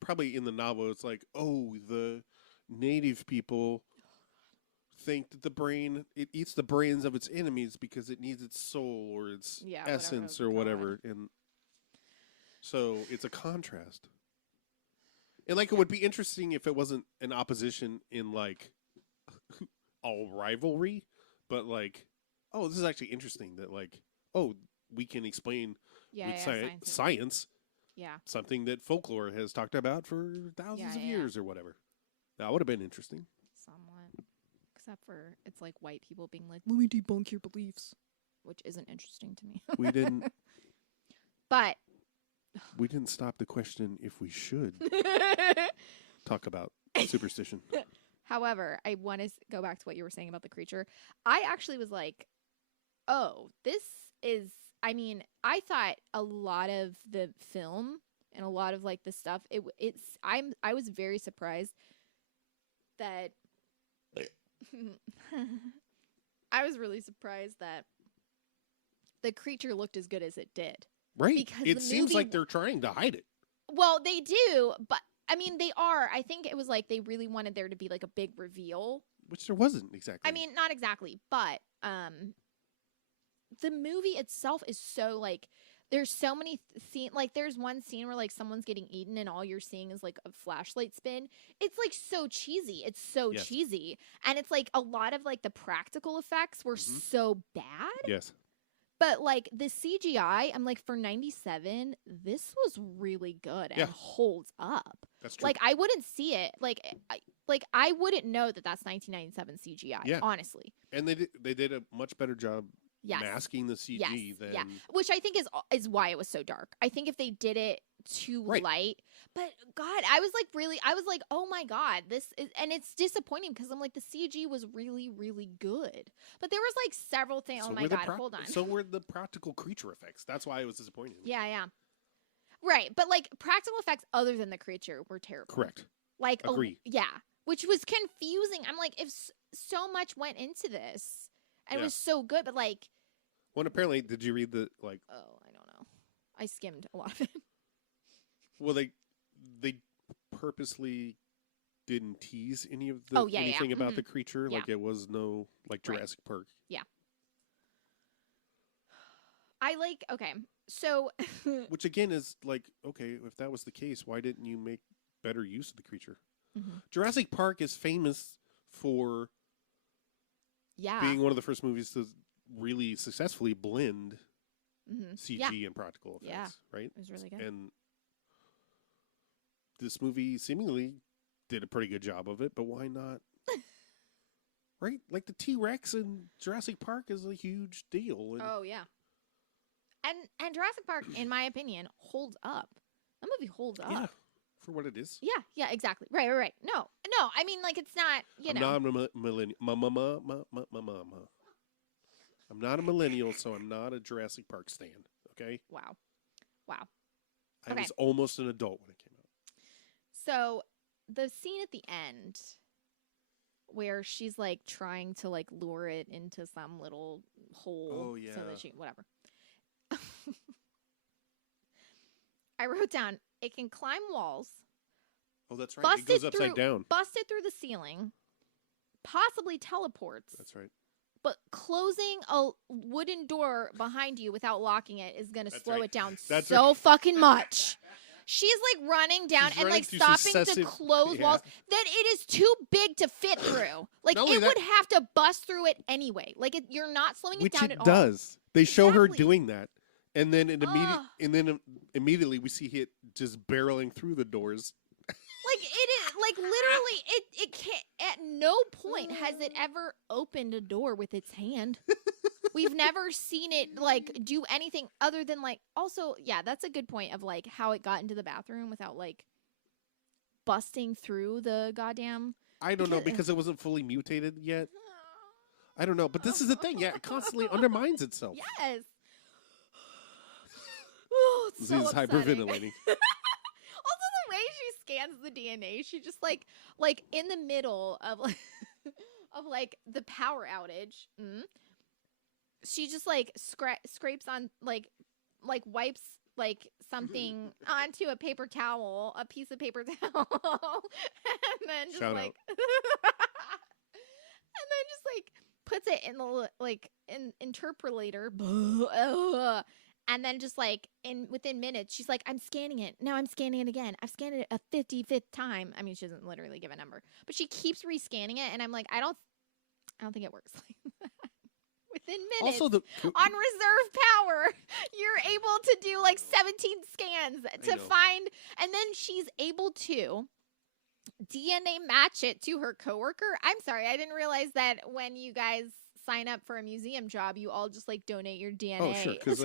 probably in the novel, it's like, oh, the native people think that it eats the brains of its enemies because it needs its soul or its Yeah, essence whatever. or whatever. And so it's a contrast. And like, it would be interesting if it wasn't an opposition in like all rivalry, but like, oh, this is actually interesting that like, oh, we can explain with science Yeah. something that folklore has talked about for thousands of years or whatever. That would have been interesting. Somewhat. Except for it's like white people being like, Let me debunk your beliefs. which isn't interesting to me. We didn't But we didn't stop the question if we should talk about superstition. however, I want to go back to what you were saying about the creature. I actually was like, oh, this is, I mean, I thought a lot of the film and a lot of like the stuff, I was very surprised that I was really surprised that the creature looked as good as it did. Right. Because It the seems movie- like they're trying to hide it. Well, they do, but I mean, they are. I think it was like they really wanted there to be like a big reveal. Which there wasn't exactly. I mean, not exactly, but the movie itself is so like there's so many scenes. Like there's one scene where like someone's getting eaten and all you're seeing is like a flashlight spin. It's like so cheesy. It's so Yes. cheesy, and it's like a lot of like the practical effects were so bad. Yes. But like the CGI, I'm like for 97, this was really good and Yeah. holds up. That's true. Like I wouldn't see it. Like I wouldn't know that that's 1997 CGI. Yeah. Honestly, And they did a much better job yes, masking the CG yes, than yeah. Which I think is why it was so dark. I think if they did it too Right. light, but God, I was like, oh my God, this is, and it's disappointing because I'm like the CG was really, really good, but there was like several things. Oh my God, hold on. So were the practical creature effects. That's why it was disappointing. Yeah. Right, but like practical effects other than the creature were terrible. Correct. Like Agree. yeah, which was confusing. I'm like, so much went into this. And Yeah. it was so good, but like, Well, apparently, did you read the like? oh, I don't know. I skimmed a lot of it. Well, they purposely didn't tease any of the Oh, yeah, yeah. anything about Mhm. the creature. Yeah. Like it was no like Right. Jurassic Park. I like, okay, so Which again is like, okay, if that was the case, why didn't you make better use of the creature? Mhm. Jurassic Park is famous for yeah. being one of the first movies to really successfully blend Mhm. CG Yeah, and practical effects, Yeah. right? it was really good. And this movie seemingly did a pretty good job of it, but why not? Right? Like the T-Rex in Jurassic Park is a huge deal. And Oh, yeah. And Jurassic Park, in my opinion, holds up. That movie holds up. yeah, for what it is. Yeah, exactly. Right. No, I mean, like, it's not, I'm not a millennial. I'm not a millennial, so I'm not a Jurassic Park stan. Okay, Wow. I Okay. was almost an adult when it came out. So, the scene at the end where she's, like, trying to, like, lure it into some little hole. Oh, So yeah. that she, whatever. I wrote down, it can climb walls, Oh, that's right. bust It goes it upside through, down. busted through the ceiling, possibly teleports. That's right. But closing a wooden door behind you without locking it is going to That's slow right. it down That's so right. fucking much. She's like running down She's and running like through stopping to successive- close yeah. walls that it is too big to fit through. Like Not it only that- would have to bust through it anyway. Like you're not slowing it Which down it at all. does. They show her Exactly. doing that, and then Ugh. immediately we see it just barreling through the doors. Like it is like literally it can't at no point has it ever opened a door with its hand. We've never seen it like do anything other than like also yeah, that's a good point of like how it got into the bathroom without like busting through the goddamn I don't know Because- because it wasn't fully mutated yet. I don't know, but this is the thing. Yeah, it constantly undermines itself. Yes. Oh, it's so This is upsetting. hyperventilating. Also, the way she scans the DNA, she just like in the middle of like of like the power outage. She just like scrapes on like wipes like something onto a paper towel, a piece of paper towel, and then just Shout like and then just like puts it in the like in interpolator. And then just like within minutes, she's like, I'm scanning it. Now I'm scanning it again. I've scanned it a 55th time. I mean, she doesn't literally give a number, but she keeps rescanning it. And I'm like, I don't think it works like that. Within minutes, Also, on reserve power, you're able to do like 17 scans to know. find, and then she's able to DNA match it to her coworker. I'm sorry, I didn't realize that when you guys sign up for a museum job, you all just like donate your DNA. oh sure, because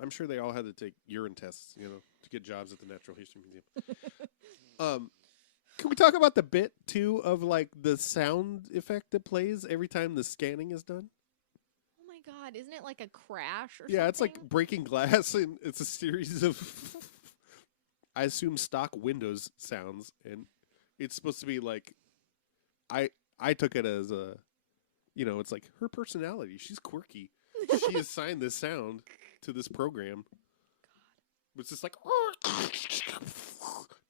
I'm sure they all had to take urine tests, to get jobs at the Natural History Museum. Can we talk about the bit too of like the sound effect that plays every time the scanning is done? Oh my god, isn't it like a crash or something? Yeah, it's like breaking glass, and it's a series of, I assume, stock Windows sounds, and it's supposed to be like, I took it as a, it's like her personality. She's quirky. She assigned this sound to this program. It's just like,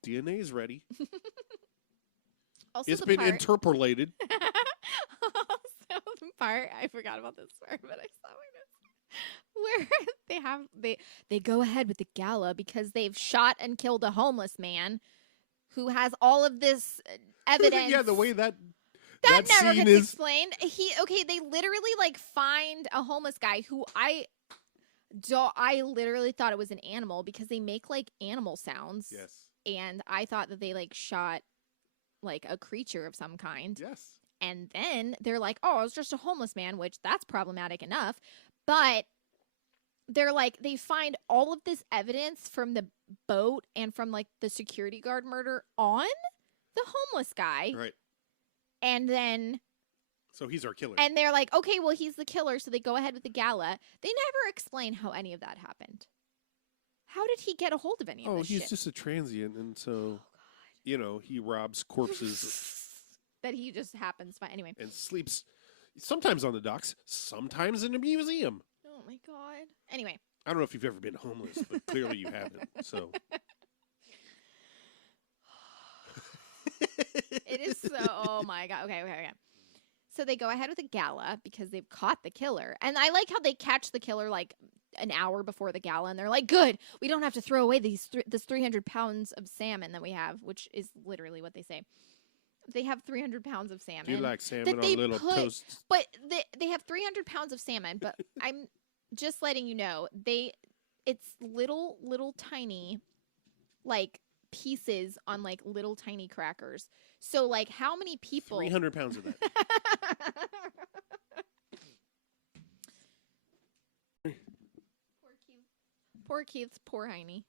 DNA is ready. Also It's the been part- interpolated. Also the part I forgot about this part, but I saw my notes where they go ahead with the gala because they've shot and killed a homeless man who has all of this evidence. Yeah, the way that never scene gets is. explained. They literally like find a homeless guy who I literally thought it was an animal because they make like animal sounds. Yes. And I thought that they like shot like a creature of some kind. Yes. And then they're like, oh, it's just a homeless man, which that's problematic enough. But they're like, they find all of this evidence from the boat and from like the security guard murder on the homeless guy. Right. And then, So he's our killer. and they're like, okay, well, he's the killer. So they go ahead with the gala. They never explain how any of that happened. How did he get a hold of any of this he's shit? just a transient, and so, he robs corpses that he just happens by anyway. And sleeps sometimes on the docks, sometimes in a museum. Oh my god. Anyway. I don't know if you've ever been homeless, but clearly you haven't. So it is so. Oh my god. Okay. So they go ahead with a gala because they've caught the killer, and I like how they catch the killer like an hour before the gala, and they're like, "Good, we don't have to throw away this 300 pounds of salmon that we have," which is literally what they say. They have 300 pounds of salmon. do you like salmon on little toasts? But they have 300 pounds of salmon. But I'm just letting you know it's little tiny, like pieces on like little tiny crackers. So like how many people? 300 pounds of that. Poor Keith's poor Heine.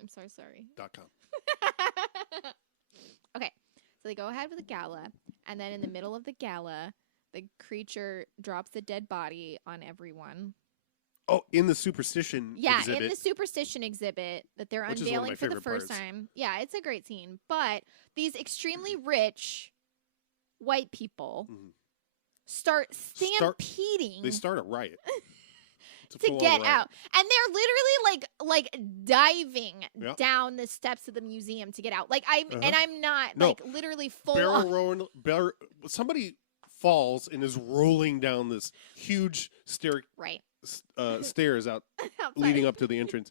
I'm so sorry. .com. Okay, so they go ahead with the gala, and then in the middle of the gala, the creature drops a dead body on everyone. Oh, in the superstition exhibit. In the superstition exhibit that they're Which is one of unveiling my for the favorite first parts. time. Yeah, it's a great scene. But these extremely rich white people start stampeding. They start a riot. to get out. And they're literally like diving Yeah. down the steps of the museum to get out. Like and I'm not No. like literally full Barrel rolling. Somebody falls and is rolling down this huge right. stairs out leading up to the entrance.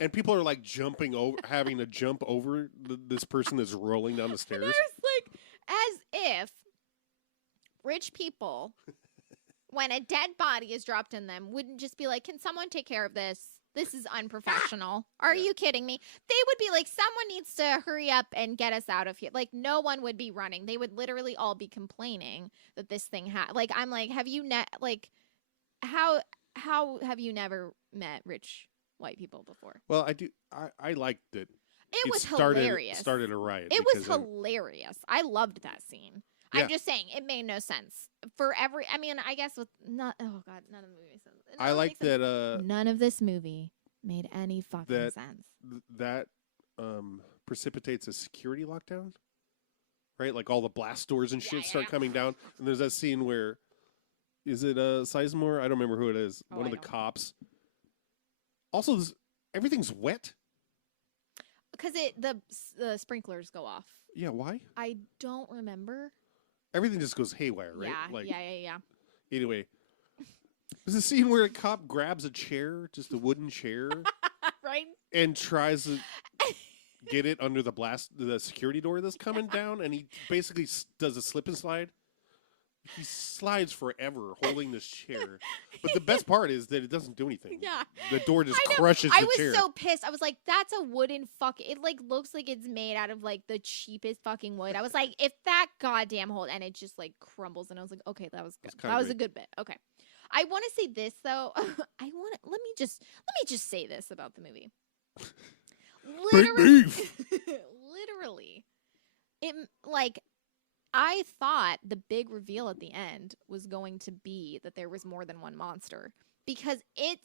And people are like jumping over, having to jump over this person that's rolling down the stairs. There's like as if rich people, when a dead body is dropped in them, wouldn't just be like, "Can someone take care of this? This is unprofessional." Are you kidding me? They would be like, "Someone needs to hurry up and get us out of here." Like no one would be running. They would literally all be complaining that this thing like I'm like, have you how have you never met rich white people before? Well, I liked that. It was hilarious. hilarious. Started a riot. It was hilarious. I loved that scene. Yeah. I'm just saying, it made no sense for every. I mean, I guess with not. Oh God, none of the movie makes sense. I like that. None of this movie made any fucking sense. That precipitates a security lockdown, right? Like all the blast doors and shit start coming down, and there's that scene where, is it Sizemore? I don't remember who it is. One of the cops. Also, everything's wet. Because the sprinklers go off. Yeah, why? I don't remember. Everything just goes haywire, right? Yeah. Anyway, there's a scene where a cop grabs a chair, just a wooden chair, right, and tries to get it under the security door that's coming down, and he basically does a slip and slide. He slides forever holding this chair. But the best part is that it doesn't do anything. Yeah. The door just crushes the chair. I was so pissed. I was like, that's a wooden it like looks like it's made out of like the cheapest fucking wood. I was like, if that goddamn hold, and it just like crumbles, and I was like, okay, that was good. That was a good bit. Okay. I want to say this though. let me just say this about the movie. Literally. It like I thought the big reveal at the end was going to be that there was more than one monster because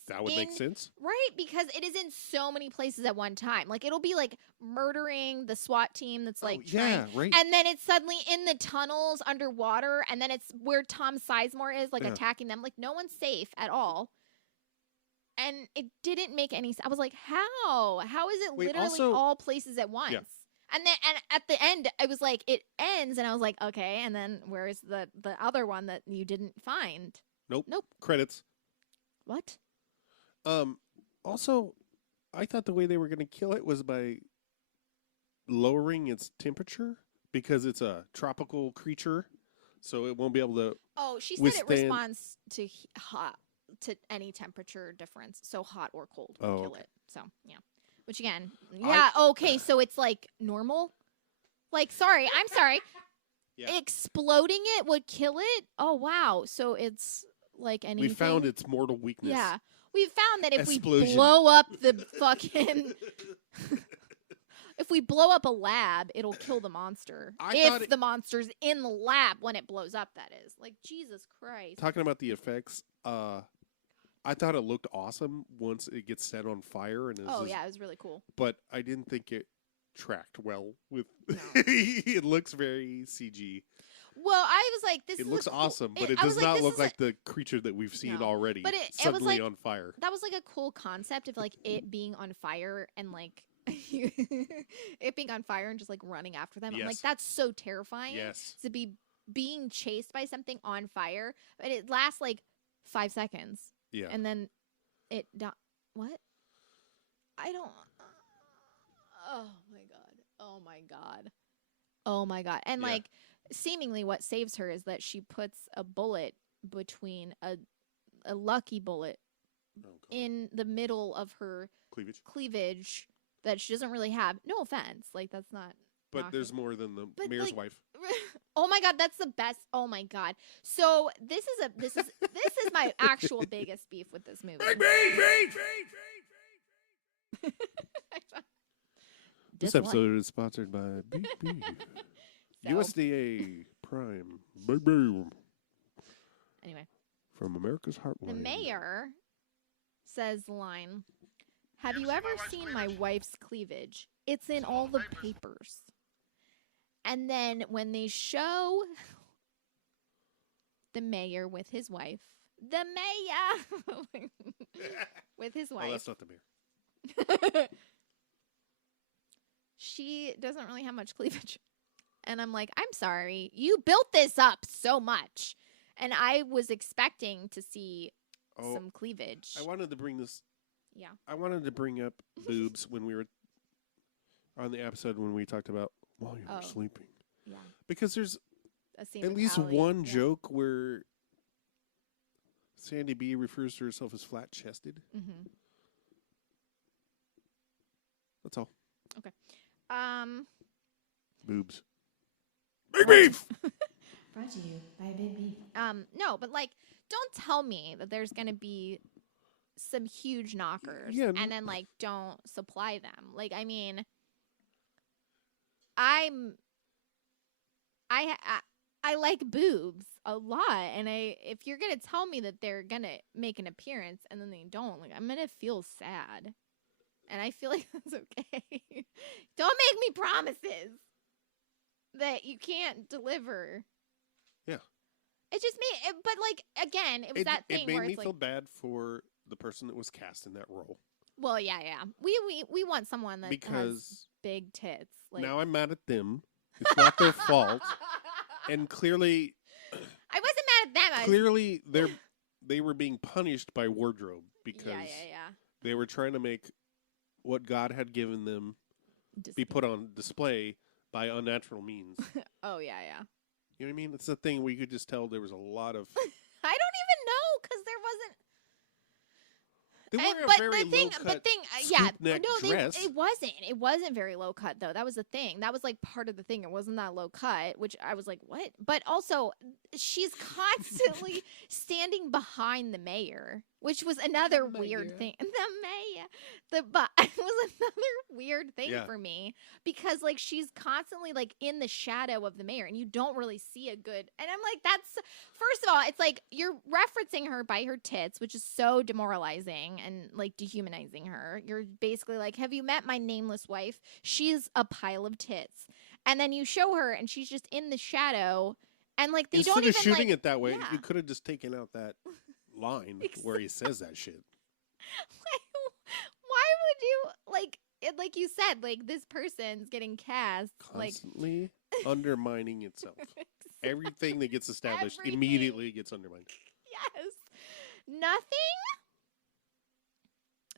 that would make sense, right? Because it is in so many places at one time. Like it'll be like murdering the SWAT team that's like trying, right. And then it's suddenly in the tunnels underwater, and then it's where Tom Sizemore is like attacking them. Like no one's safe at all. And it didn't make any sense. I was like, how? How is it literally all places at once? Yeah. And then, and at the end, I was like, it ends, and I was like, okay. And then, where's the other one that you didn't find? Nope. Credits. What? Also, I thought the way they were going to kill it was by lowering its temperature because it's a tropical creature, so it won't be able to. Oh, she said it responds to hot to any temperature difference, so hot or cold will kill it. So yeah. Which again, okay, so it's like normal? Like, I'm sorry. Yeah. Exploding it would kill it? Oh, wow. So it's like anything. We found its mortal weakness. Yeah. We found that if we blow up the fucking... if we blow up a lab, it'll kill the monster. If the monster's in the lab when it blows up, that is. Like, Jesus Christ. Talking about the effects, I thought it looked awesome once it gets set on fire. And it was it was really cool. But I didn't think it tracked well with. No. It looks very CG. Well, I was like, this It is looks a cool, awesome, but it I was does not this look is like the creature that we've seen No. already. But it was suddenly like- on fire. that was like a cool concept of like it being on fire and like it being on fire and just like running after them. I'm like, Yes. that's so terrifying. Yes. To be being chased by something on fire, but it lasts like 5 seconds. Yeah. And then it what? I don't. Oh my god. Oh my god. Oh my god. And Yeah. like seemingly what saves her is that she puts a bullet between a lucky bullet Oh, God. in the middle of her Cleavage. that she doesn't really have. No offense. Like that's not But knocking. there's more than the But, mayor's like, wife. Oh my god, that's the best. Oh my god. So this is my actual biggest beef with this movie. This Dislike. episode is sponsored by BP. So, USDA Prime. Baby. Anyway, From America's Heartland. the mayor says the line, "Have you ever seen my wife's cleavage? It's in all the papers." And then when they show the mayor with his wife, the mayor with his Oh, wife, that's not the mayor. she doesn't really have much cleavage. And I'm like, I'm sorry, you built this up so much. And I was expecting to see Oh, some cleavage. I wanted to bring this. Yeah. I wanted to bring up boobs when we were on the episode when we talked about while you were Oh. sleeping. Yeah. Because there's A scene at with least Allie, one yeah. joke where Sandy B refers to herself as flat chested. Mm-hmm. That's all. Boobs. Big beef! Brought to you by Big Beef. No, but like, don't tell me that there's gonna be some huge knockers, Yeah, and then like don't supply them. Like, I mean, I like boobs a lot, and if you're gonna tell me that they're gonna make an appearance and then they don't, like, I'm gonna feel sad, and I feel like that's okay. Don't make me promises that you can't deliver. Yeah. It just made, but like again, it was that thing It made where me it's feel like, bad for the person that was cast in that role. well, yeah. We want someone that has Because big tits. Like, now I'm mad at them. It's not their fault. And clearly, I wasn't mad at them. I was, clearly they were being punished by wardrobe because yeah. they were trying to make what God had given them be put on display by unnatural means. Oh yeah. You know what I mean? It's the thing where you could just tell there was a lot of. I don't even know because there wasn't. They weren't but a very the thing, low-cut yeah, scoop-neck no, dress. it wasn't. It wasn't very low cut though. That was the thing. That was like part of the thing. It wasn't that low cut, which I was like, what? But also, she's constantly standing behind the mayor, which was another weird thing. The mayor, but it was another weird thing Yeah. for me because like she's constantly like in the shadow of the mayor, and you don't really see a good. And I'm like, that's first of all, it's like you're referencing her by her tits, which is so demoralizing and like dehumanizing her. You're basically like, have you met my nameless wife? She's a pile of tits. And then you show her and she's just in the shadow and like they Instead don't of even shooting like, it that way, yeah. you could have just taken out that line where he says that shit. Why would you like it, like you said, like this person's getting cast like Constantly undermining itself. Everything that gets established Everything. immediately gets undermined. yes. Nothing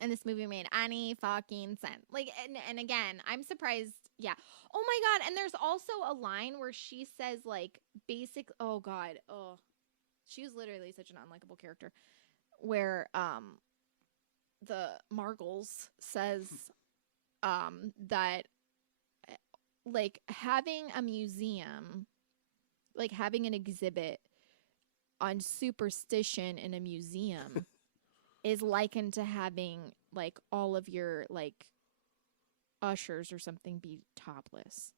in this movie made any fucking sense. Like, and again, I'm surprised. Yeah. Oh my god. And there's also a line where she says like basic. Oh god. Oh, she was literally such an unlikable character. Where the Margles says that like having a museum, like having an exhibit on superstition in a museum is likened to having like all of your like ushers or something be topless.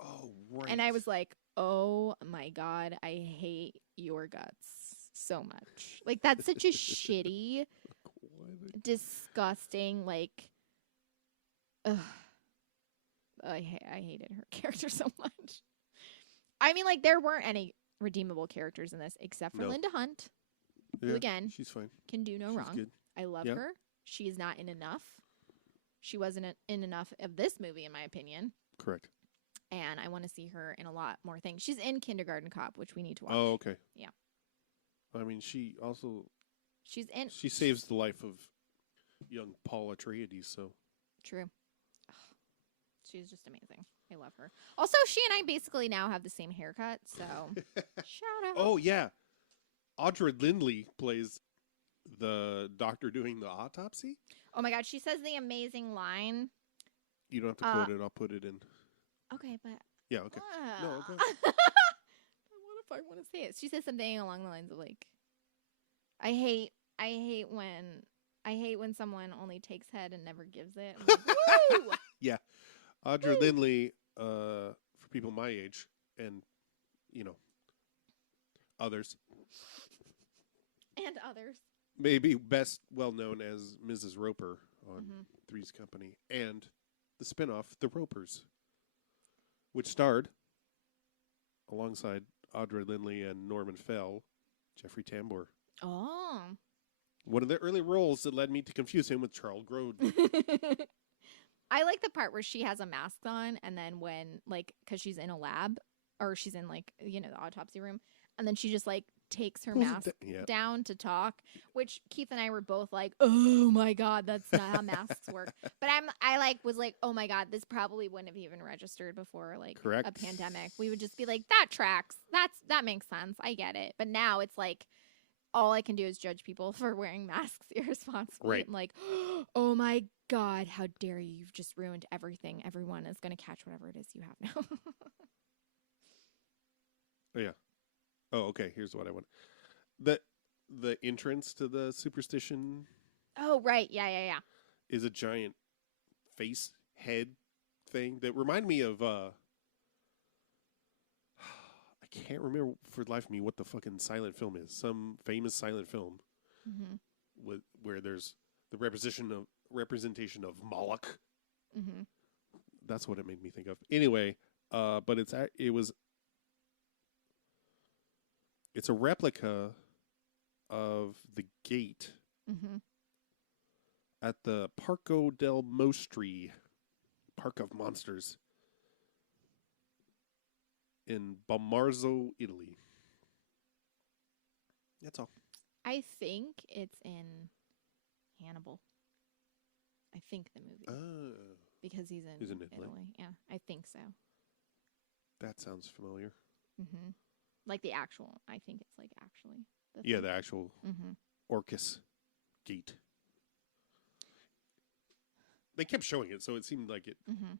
Oh, right. And I was like, oh my god, I hate your guts so much. Like that's such a shitty, disgusting, like ugh. I hated her character so much. I mean, like, there weren't any redeemable characters in this except for No. Linda Hunt, who Yeah, again she's fine. can do no She's wrong. good. I love Yep. her. She is not in enough. She wasn't in enough of this movie, in my opinion. Correct. And I want to see her in a lot more things. She's in Kindergarten Cop, which we need to watch. Oh, okay. Yeah. I mean, she also She's in. she saves the life of young Paul Atreides. So True. Ugh. She's just amazing. I love her. Also, she and I basically now have the same haircut, so shout out. oh yeah, Audra Lindley plays the doctor doing the autopsy. Oh my God, she says the amazing line. You don't have to quote it. I'll put it in. Okay, but Yeah. Okay. No, okay. what if I want to say it? She says something along the lines of like, I hate when someone only takes head and never gives it. I'm like, woo! Yeah. Audra Lindley, for people my age and, others, And others. maybe best well known as Mrs. Roper on Mhm. Three's Company and the spinoff, The Ropers, which starred alongside Audra Lindley and Norman Fell, Jeffrey Tambor. Oh. One of the early roles that led me to confuse him with Charles Grodin. I like the part where she has a mask on, and then when, like, because she's in a lab, or she's in, like, the autopsy room, and then she just, like, takes her mask Yeah. down to talk, which Keith and I were both like, oh my God, that's not how masks work. But I was like, oh my God, this probably wouldn't have even registered before, like, Correct. a pandemic. We would just be like, that tracks. That makes sense. I get it. But now it's like, all I can do is judge people for wearing masks irresponsibly. Right. I'm like, oh my God, how dare you? You've just ruined everything. Everyone is going to catch whatever it is you have now. Oh, yeah. Oh, okay. Here's what I want. The entrance to the superstition Oh, right. Yeah. is a giant face head thing that reminded me of I can't remember for the life of me what the fucking silent film is. Some famous silent film Mm-hmm. where there's the representation of Moloch. Mm-hmm. That's what it made me think of. Anyway, but it's a replica of the gate Mm-hmm. at the Parco del Mostri, Park of Monsters, in Balmarzo, Italy. That's all. I think it's in Hannibal. I think the movie. Because he's in Italy. Yeah, I think so. That sounds familiar. Mm-hmm. Like the actual. I think it's like actually. Yeah, the actual Mm-hmm. Orcus gate. They kept showing it, so it seemed like it. Mm-hmm.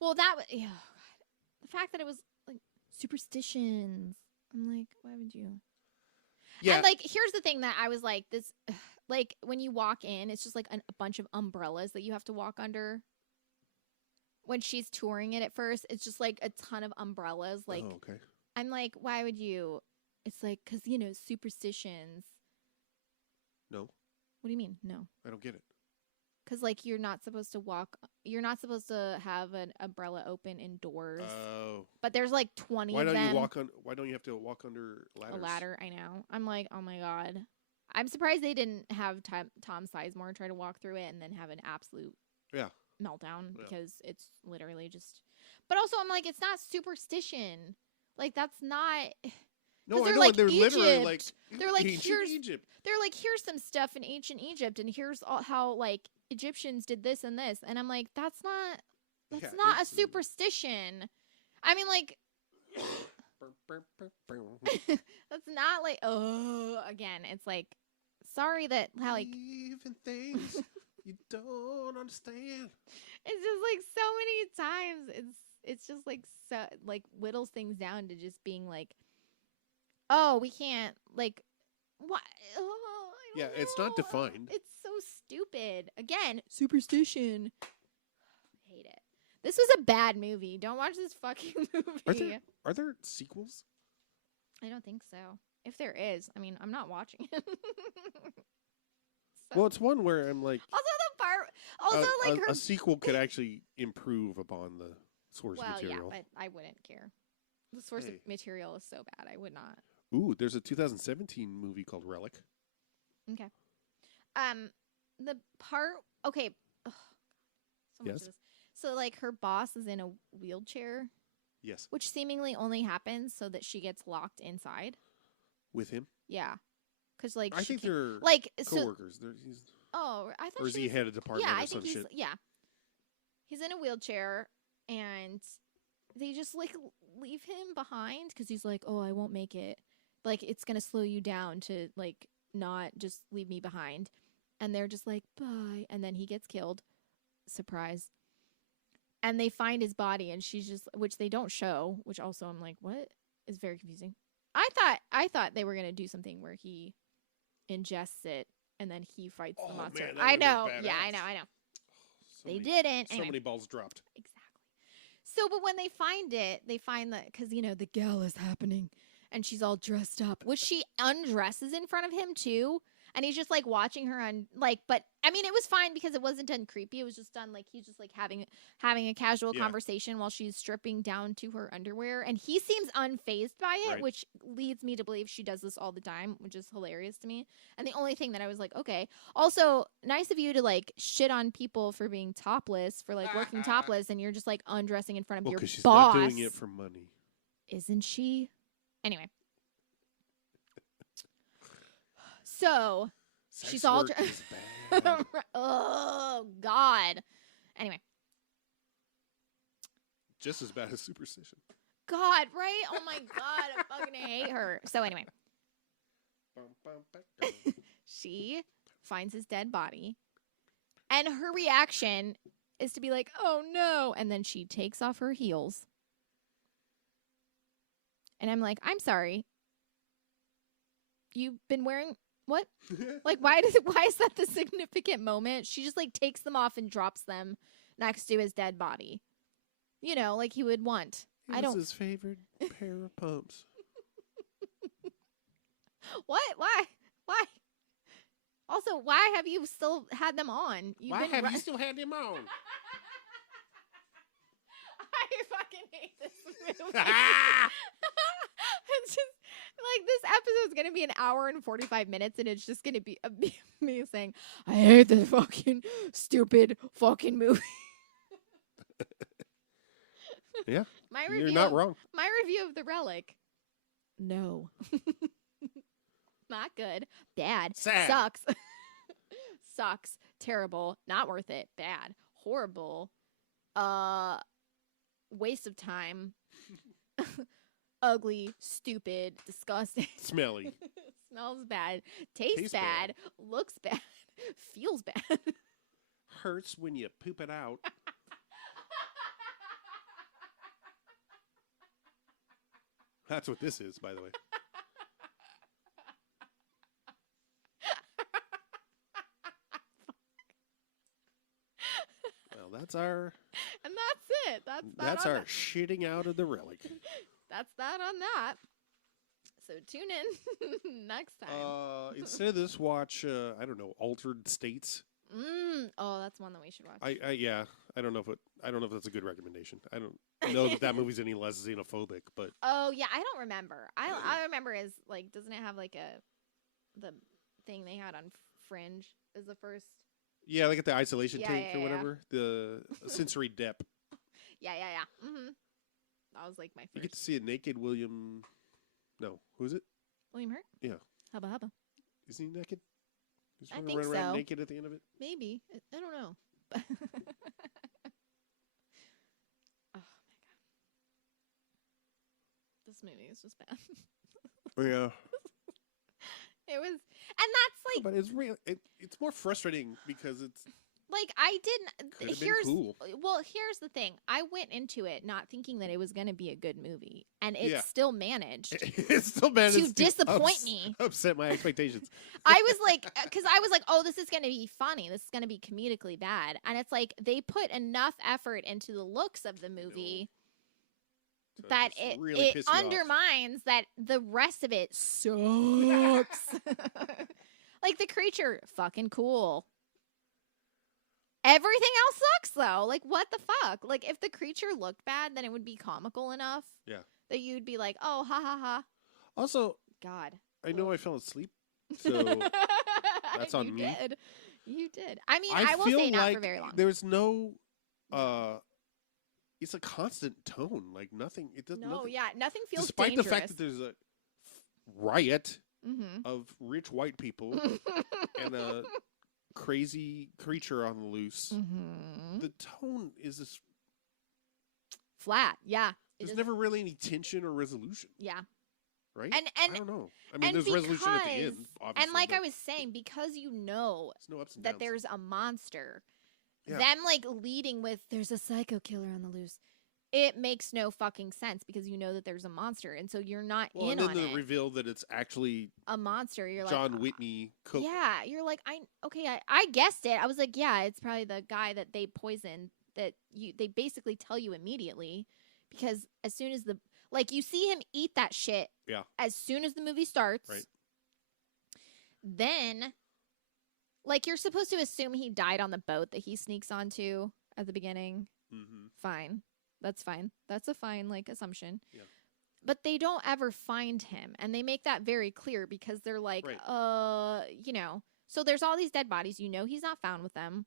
Well, that was. Yeah, God. The fact that it was like superstitions. I'm like, why would you? Yeah. And like, here's the thing that I was like, this, like, when you walk in, it's just like a bunch of umbrellas that you have to walk under. When she's touring it at first, it's just like a ton of umbrellas. Like, oh, okay. I'm like, why would you? It's like, because, superstitions. No, What do you mean? No. I don't get it. Because, like, you're not supposed to have an umbrella open indoors. Oh. But there's like 20 Why of don't them. Why don't you have to walk under ladders? A ladder, I know. I'm like, oh my God. I'm surprised they didn't have Tom Sizemore try to walk through it and then have an absolute meltdown Yeah. because it's literally just. But also, I'm like, it's not superstition. Like, that's not. No, I they're know. like They're literally like. Egypt. They're like, ancient here's Egypt. They're like, here's some stuff in ancient Egypt, and here's how like Egyptians did this and this, and I'm like, that's not Yeah, not a it's- superstition. I mean, like, that's not like again. It's like, sorry that how like even things you don't understand. it's just like so many times it's just like so like whittles things down to just being like, oh, we can't like what. Oh, I don't It's not know. defined. It's so stupid. Again, superstition. Hate it. This was a bad movie. Don't watch this fucking movie. Are there sequels? I don't think so. If there is, I mean, I'm not watching it. Well, it's one where I'm like, Also, the part. Also, like her. a sequel could actually improve upon the source Well, material. yeah, but I wouldn't care. The source of material is so bad. I would not. Ooh, there's a 2017 movie called Relic. Okay. The part. Okay. Ugh, so much Yes? of this. So, like, her boss is in a wheelchair, Yes, which seemingly only happens so that she gets locked inside. with him. Yeah. Because, like, I she think can't- they're like so. coworkers. Oh, I thought Or is she he was- head of department Yeah, or I some think he's shit? yeah. He's in a wheelchair, and they just like leave him behind because he's like, "Oh, I won't make it. Like, it's gonna slow you down to like not just leave me behind." And they're just like, "Bye," and then he gets killed. Surprise. And they find his body, and she's just, which they don't show, which also I'm like, what? Is very confusing. I thought they were gonna do something where he ingests it and then he fights the monster. man, that I would've been know. Yeah, I badass. know. I know. So They many- didn't. So Anyway. many balls dropped. Exactly. So, but when they find it, they find that because the gala is happening, and she's all dressed up, which she undresses in front of him too, and he's just like watching her on like. But I mean, it was fine because it wasn't done creepy. It was just done like he's just like having a casual Yeah. conversation while she's stripping down to her underwear, and he seems unfazed by it, Right. which leads me to believe she does this all the time, which is hilarious to me. And the only thing that I was like, okay, also nice of you to like shit on people for being topless, for like working topless, and you're just like undressing in front of Well, your because she's boss. not doing it for money. Isn't she? Anyway. So Sex she's all work is bad. oh God. Anyway. Just as bad as Superstition. God, right? Oh my God, I fucking hate her. So anyway, she finds his dead body, and her reaction is to be like, "Oh no!" And then she takes off her heels, and I'm like, "I'm sorry. You've been wearing what? Like, why is that the significant moment?" She just like takes them off and drops them next to his dead body, like he would want. It was his favorite pair of pumps. What? Why? Also, why have you still had them on? Why have you still had them on? I fucking hate this movie. It's just like this episode's gonna be an hour and 45 minutes, and it's just gonna be me saying, "I hate this fucking stupid fucking movie." Yeah, My review. you're not wrong. My review of The Relic. No. Not good. Bad. Sad. Sucks. Sucks. Terrible. Not worth it. Bad. Horrible. Waste of time. Ugly. Stupid. Disgusting. Smelly. Smells bad. Tastes bad. Looks bad. Feels bad. Hurts when you poop it out. That's what this is, by the way. Well, that's our And that's it. that's on our that. shitting out of the Relic. That's that on that. So tune in next time. Instead of this, watch I don't know, Altered States. Oh, that's one that we should watch. Yeah, I don't know if that's a good recommendation. I don't know that movie's any less xenophobic, but Oh yeah, I don't remember. I remember is like, doesn't it have like the thing they had on Fringe is the first? yeah, like at the isolation Yeah, tank yeah, or yeah. whatever, the sensory depth. Yeah. That was like my You get to first. see a naked William. No, who is it? William Hurt. Yeah. Hubba hubba. Is he naked? He's I running think around so. naked at the end of it. Maybe I don't know. Oh my God, this movie is just bad. Yeah, It was, and that's like but it's real. It's more frustrating because it's like I didn't. Could've been Here's cool. well, here's the thing. I went into it not thinking that it was going to be a good movie, and it Yeah. still managed. it's still managed To disappoint me. upset my expectations. I was like, because I was like, oh, this is going to be funny. This is going to be comedically bad, and it's like they put enough effort into the looks of the movie So that just it really pissed you off. undermines that the rest of it sucks. Like the creature, fucking cool. Everything else sucks though. Like what the fuck? Like if the creature looked bad, then it would be comical enough. Yeah. That you'd be like, oh, ha ha ha. Also, God. I know I fell asleep, so that's on me. Did. You did. I mean, I will feel say not like for very long. There's no, it's a constant tone. Like nothing. It doesn't. No, nothing, yeah, nothing feels despite dangerous. the fact that there's a riot Mm-hmm. of rich white people and a crazy creature on the loose. Mm-hmm. The tone is this Flat, yeah. There's never really any tension or resolution. Yeah. Right? And I don't know. I mean, there's resolution at the end, obviously. And like I was saying, because you know no ups and that downs. there's a monster, Yeah. them like leading with there's a psycho killer on the loose, it makes no fucking sense because you know that there's a monster, and so you're not well, in and on then the it. reveal that it's actually A monster. You're John like Whitney Cook. Yeah, you're like I guessed it. I was like, yeah, it's probably the guy that they poisoned. That they basically tell you immediately because as soon as you see him eat that shit. Yeah. As soon as the movie starts. Right. Then, like you're supposed to assume he died on the boat that he sneaks onto at the beginning. Mm-hmm. Fine. That's fine. That's a fine like assumption. Yeah. But they don't ever find him, and they make that very clear because they're like, Right. you know. So there's all these dead bodies. You know he's not found with them.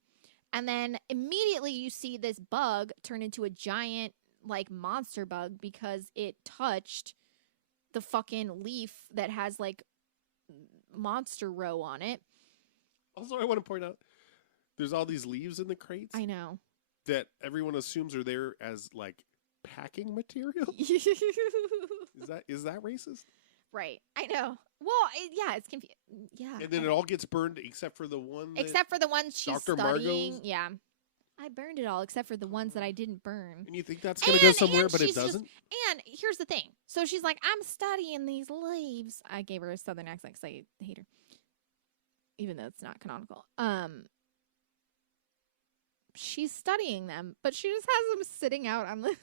And then immediately you see this bug turn into a giant like monster bug because it touched the fucking leaf that has like monster row on it. Also, I want to point out there's all these leaves in the crates. I know. That everyone assumes are there as like packing material. Is that racist? Right. I know. Well, yeah, it's confusing. Yeah. And then it all gets burned except for the one. Except for the ones she's Dr. studying. Margot's? Yeah. I burned it all except for the ones that I didn't burn. And you think that's going to go somewhere, but it she's doesn't? And here's the thing. So she's like, I'm studying these leaves. I gave her a southern accent because I hate her. Even though it's not canonical. She's studying them, but she just has them sitting out on the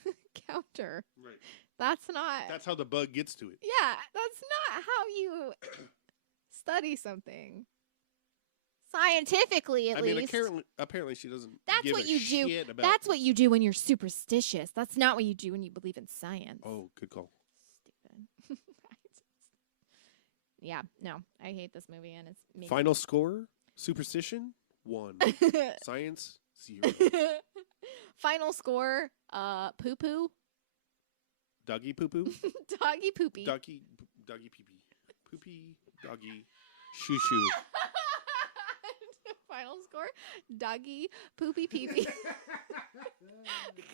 counter. Right. That's not. That's how the bug gets to it. Yeah, that's not how you study something. Scientifically, at least. I mean, apparently she doesn't. That's give what a you do. shit about That's what you do when you're superstitious. That's not what you do when you believe in science. Oh, good call. Stupid. Yeah, no, I hate this movie, and it's making Final score: Superstition 1, Science 0. Final score: poo poo, Doggy poo poo, doggy poopy. doggy pee pee, poopy doggy shoo shoo. Final score: doggy poopy pee pee.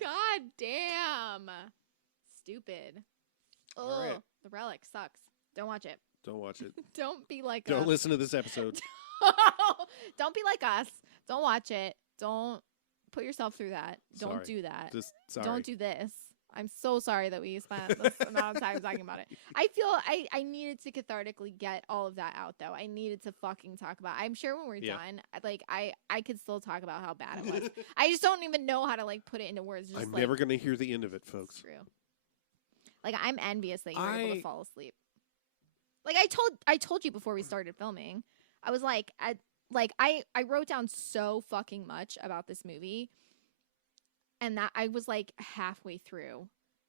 God damn, stupid. Oh, right. The Relic sucks. Don't watch it. Don't watch it. Don't be like Don't us. listen to this episode. Don't be like us. Don't watch it. Don't put yourself through that. Don't Sorry. do that. Just sorry. Don't do this. I'm so sorry that we spent this amount of time talking about it. I feel I needed to cathartically get all of that out, though. I needed to fucking talk about it. I'm sure when we're done, I could still talk about how bad it was. I just don't even know how to, like, put it into words. Just, I'm never going to hear the end of it, folks. True. Like, I'm envious that you were able to fall asleep. Like, I told you before we started filming, I was like, I wrote down so fucking much about this movie, and that I was like halfway through,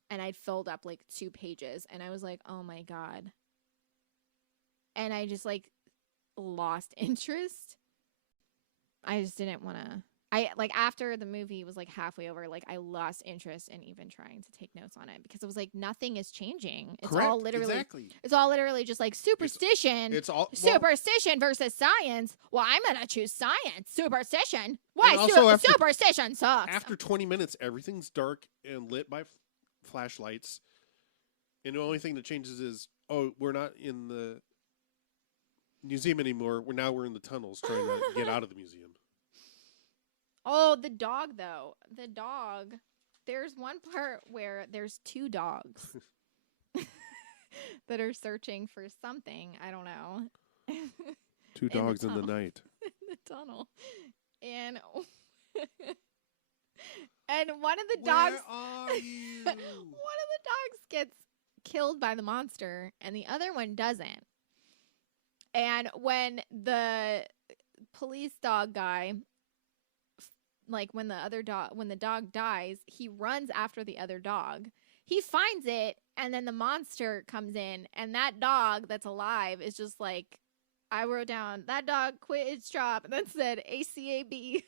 and I'd filled up like 2 pages, and I was like, oh my God. And I just like lost interest. I just didn't want to. After the movie was like halfway over, like I lost interest in even trying to take notes on it because it was like nothing is changing. It's Correct. all literally Exactly. It's all literally just like superstition. It's all superstition versus science. Well, I'm gonna choose science. Superstition. Why And also superstition sucks? After 20 minutes, everything's dark and lit by flashlights, and the only thing that changes is, oh, we're not in the museum anymore. We're in the tunnels trying to get out of the museum. Oh, the dog though. The dog. There's one part where there's 2 dogs that are searching for something. I don't know. 2 dogs in the night. In the tunnel. And and one of the dogs Where are you? one of the dogs gets killed by the monster and the other one doesn't. And when the police dog guy like when the dog dies, he runs after the other dog. He finds it, and then the monster comes in, and that dog that's alive is just like, I wrote down, that dog quit its job, and then said ACAB.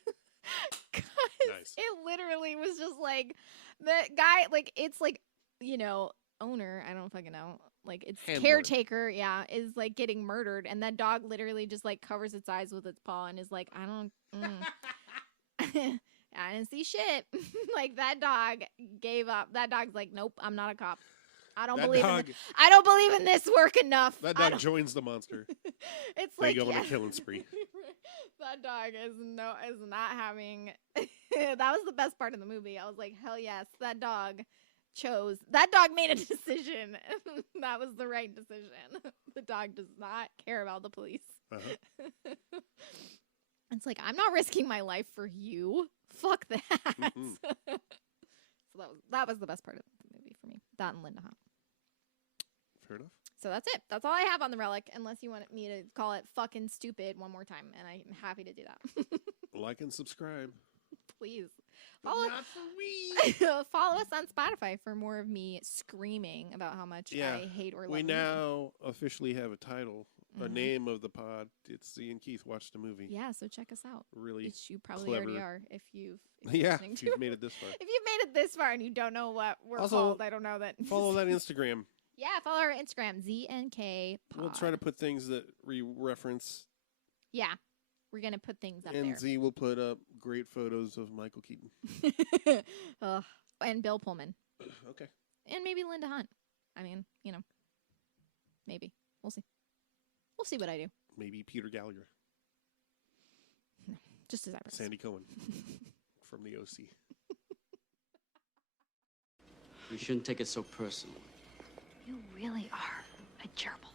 Nice. It literally was just like, the guy, like, it's like, owner, I don't fucking know, like, its Handler. caretaker, yeah, is like getting murdered, and that dog literally just like covers its eyes with its paw and is like, I don't, I didn't see shit. Like, that dog gave up. That dog's like, nope, I'm not a cop. I don't believe in this work enough. That dog joins the monster. It's They like, go on a killing spree. That dog is not having. That was the best part of the movie. I was like, hell yes, that dog made a decision. That was the right decision. The dog does not care about the police. Uh-huh. It's like, I'm not risking my life for you. Fuck that. So that was the best part of the movie for me. That and Linda Hunt. Fair enough. So that's it. That's all I have on the Relic, unless you want me to call it fucking stupid one more time, and I'm happy to do that. Like and subscribe. Please. Not for me. Follow us on Spotify for more of me screaming about how much I hate or love We the now officially have a title, a name of the pod. It's Z and Keith Watch the Movie. Yeah, so check us out. Really Which you probably clever. already are if you've If you've made it this far. If you've made it this far and you don't know what we're Also, called, I don't know that. Follow that Instagram. Yeah, follow our Instagram, ZNK Pod. We'll try to put things that we reference. Yeah, we're going to put things up And there. Z will put up great photos of Michael Keaton. And Bill Pullman. Okay. And maybe Linda Hunt. I mean, maybe. We'll see. We'll see what I do. Maybe Peter Gallagher. No, just as I was. Sandy Cohen from the OC. You shouldn't take it so personal. You really are a gerbil.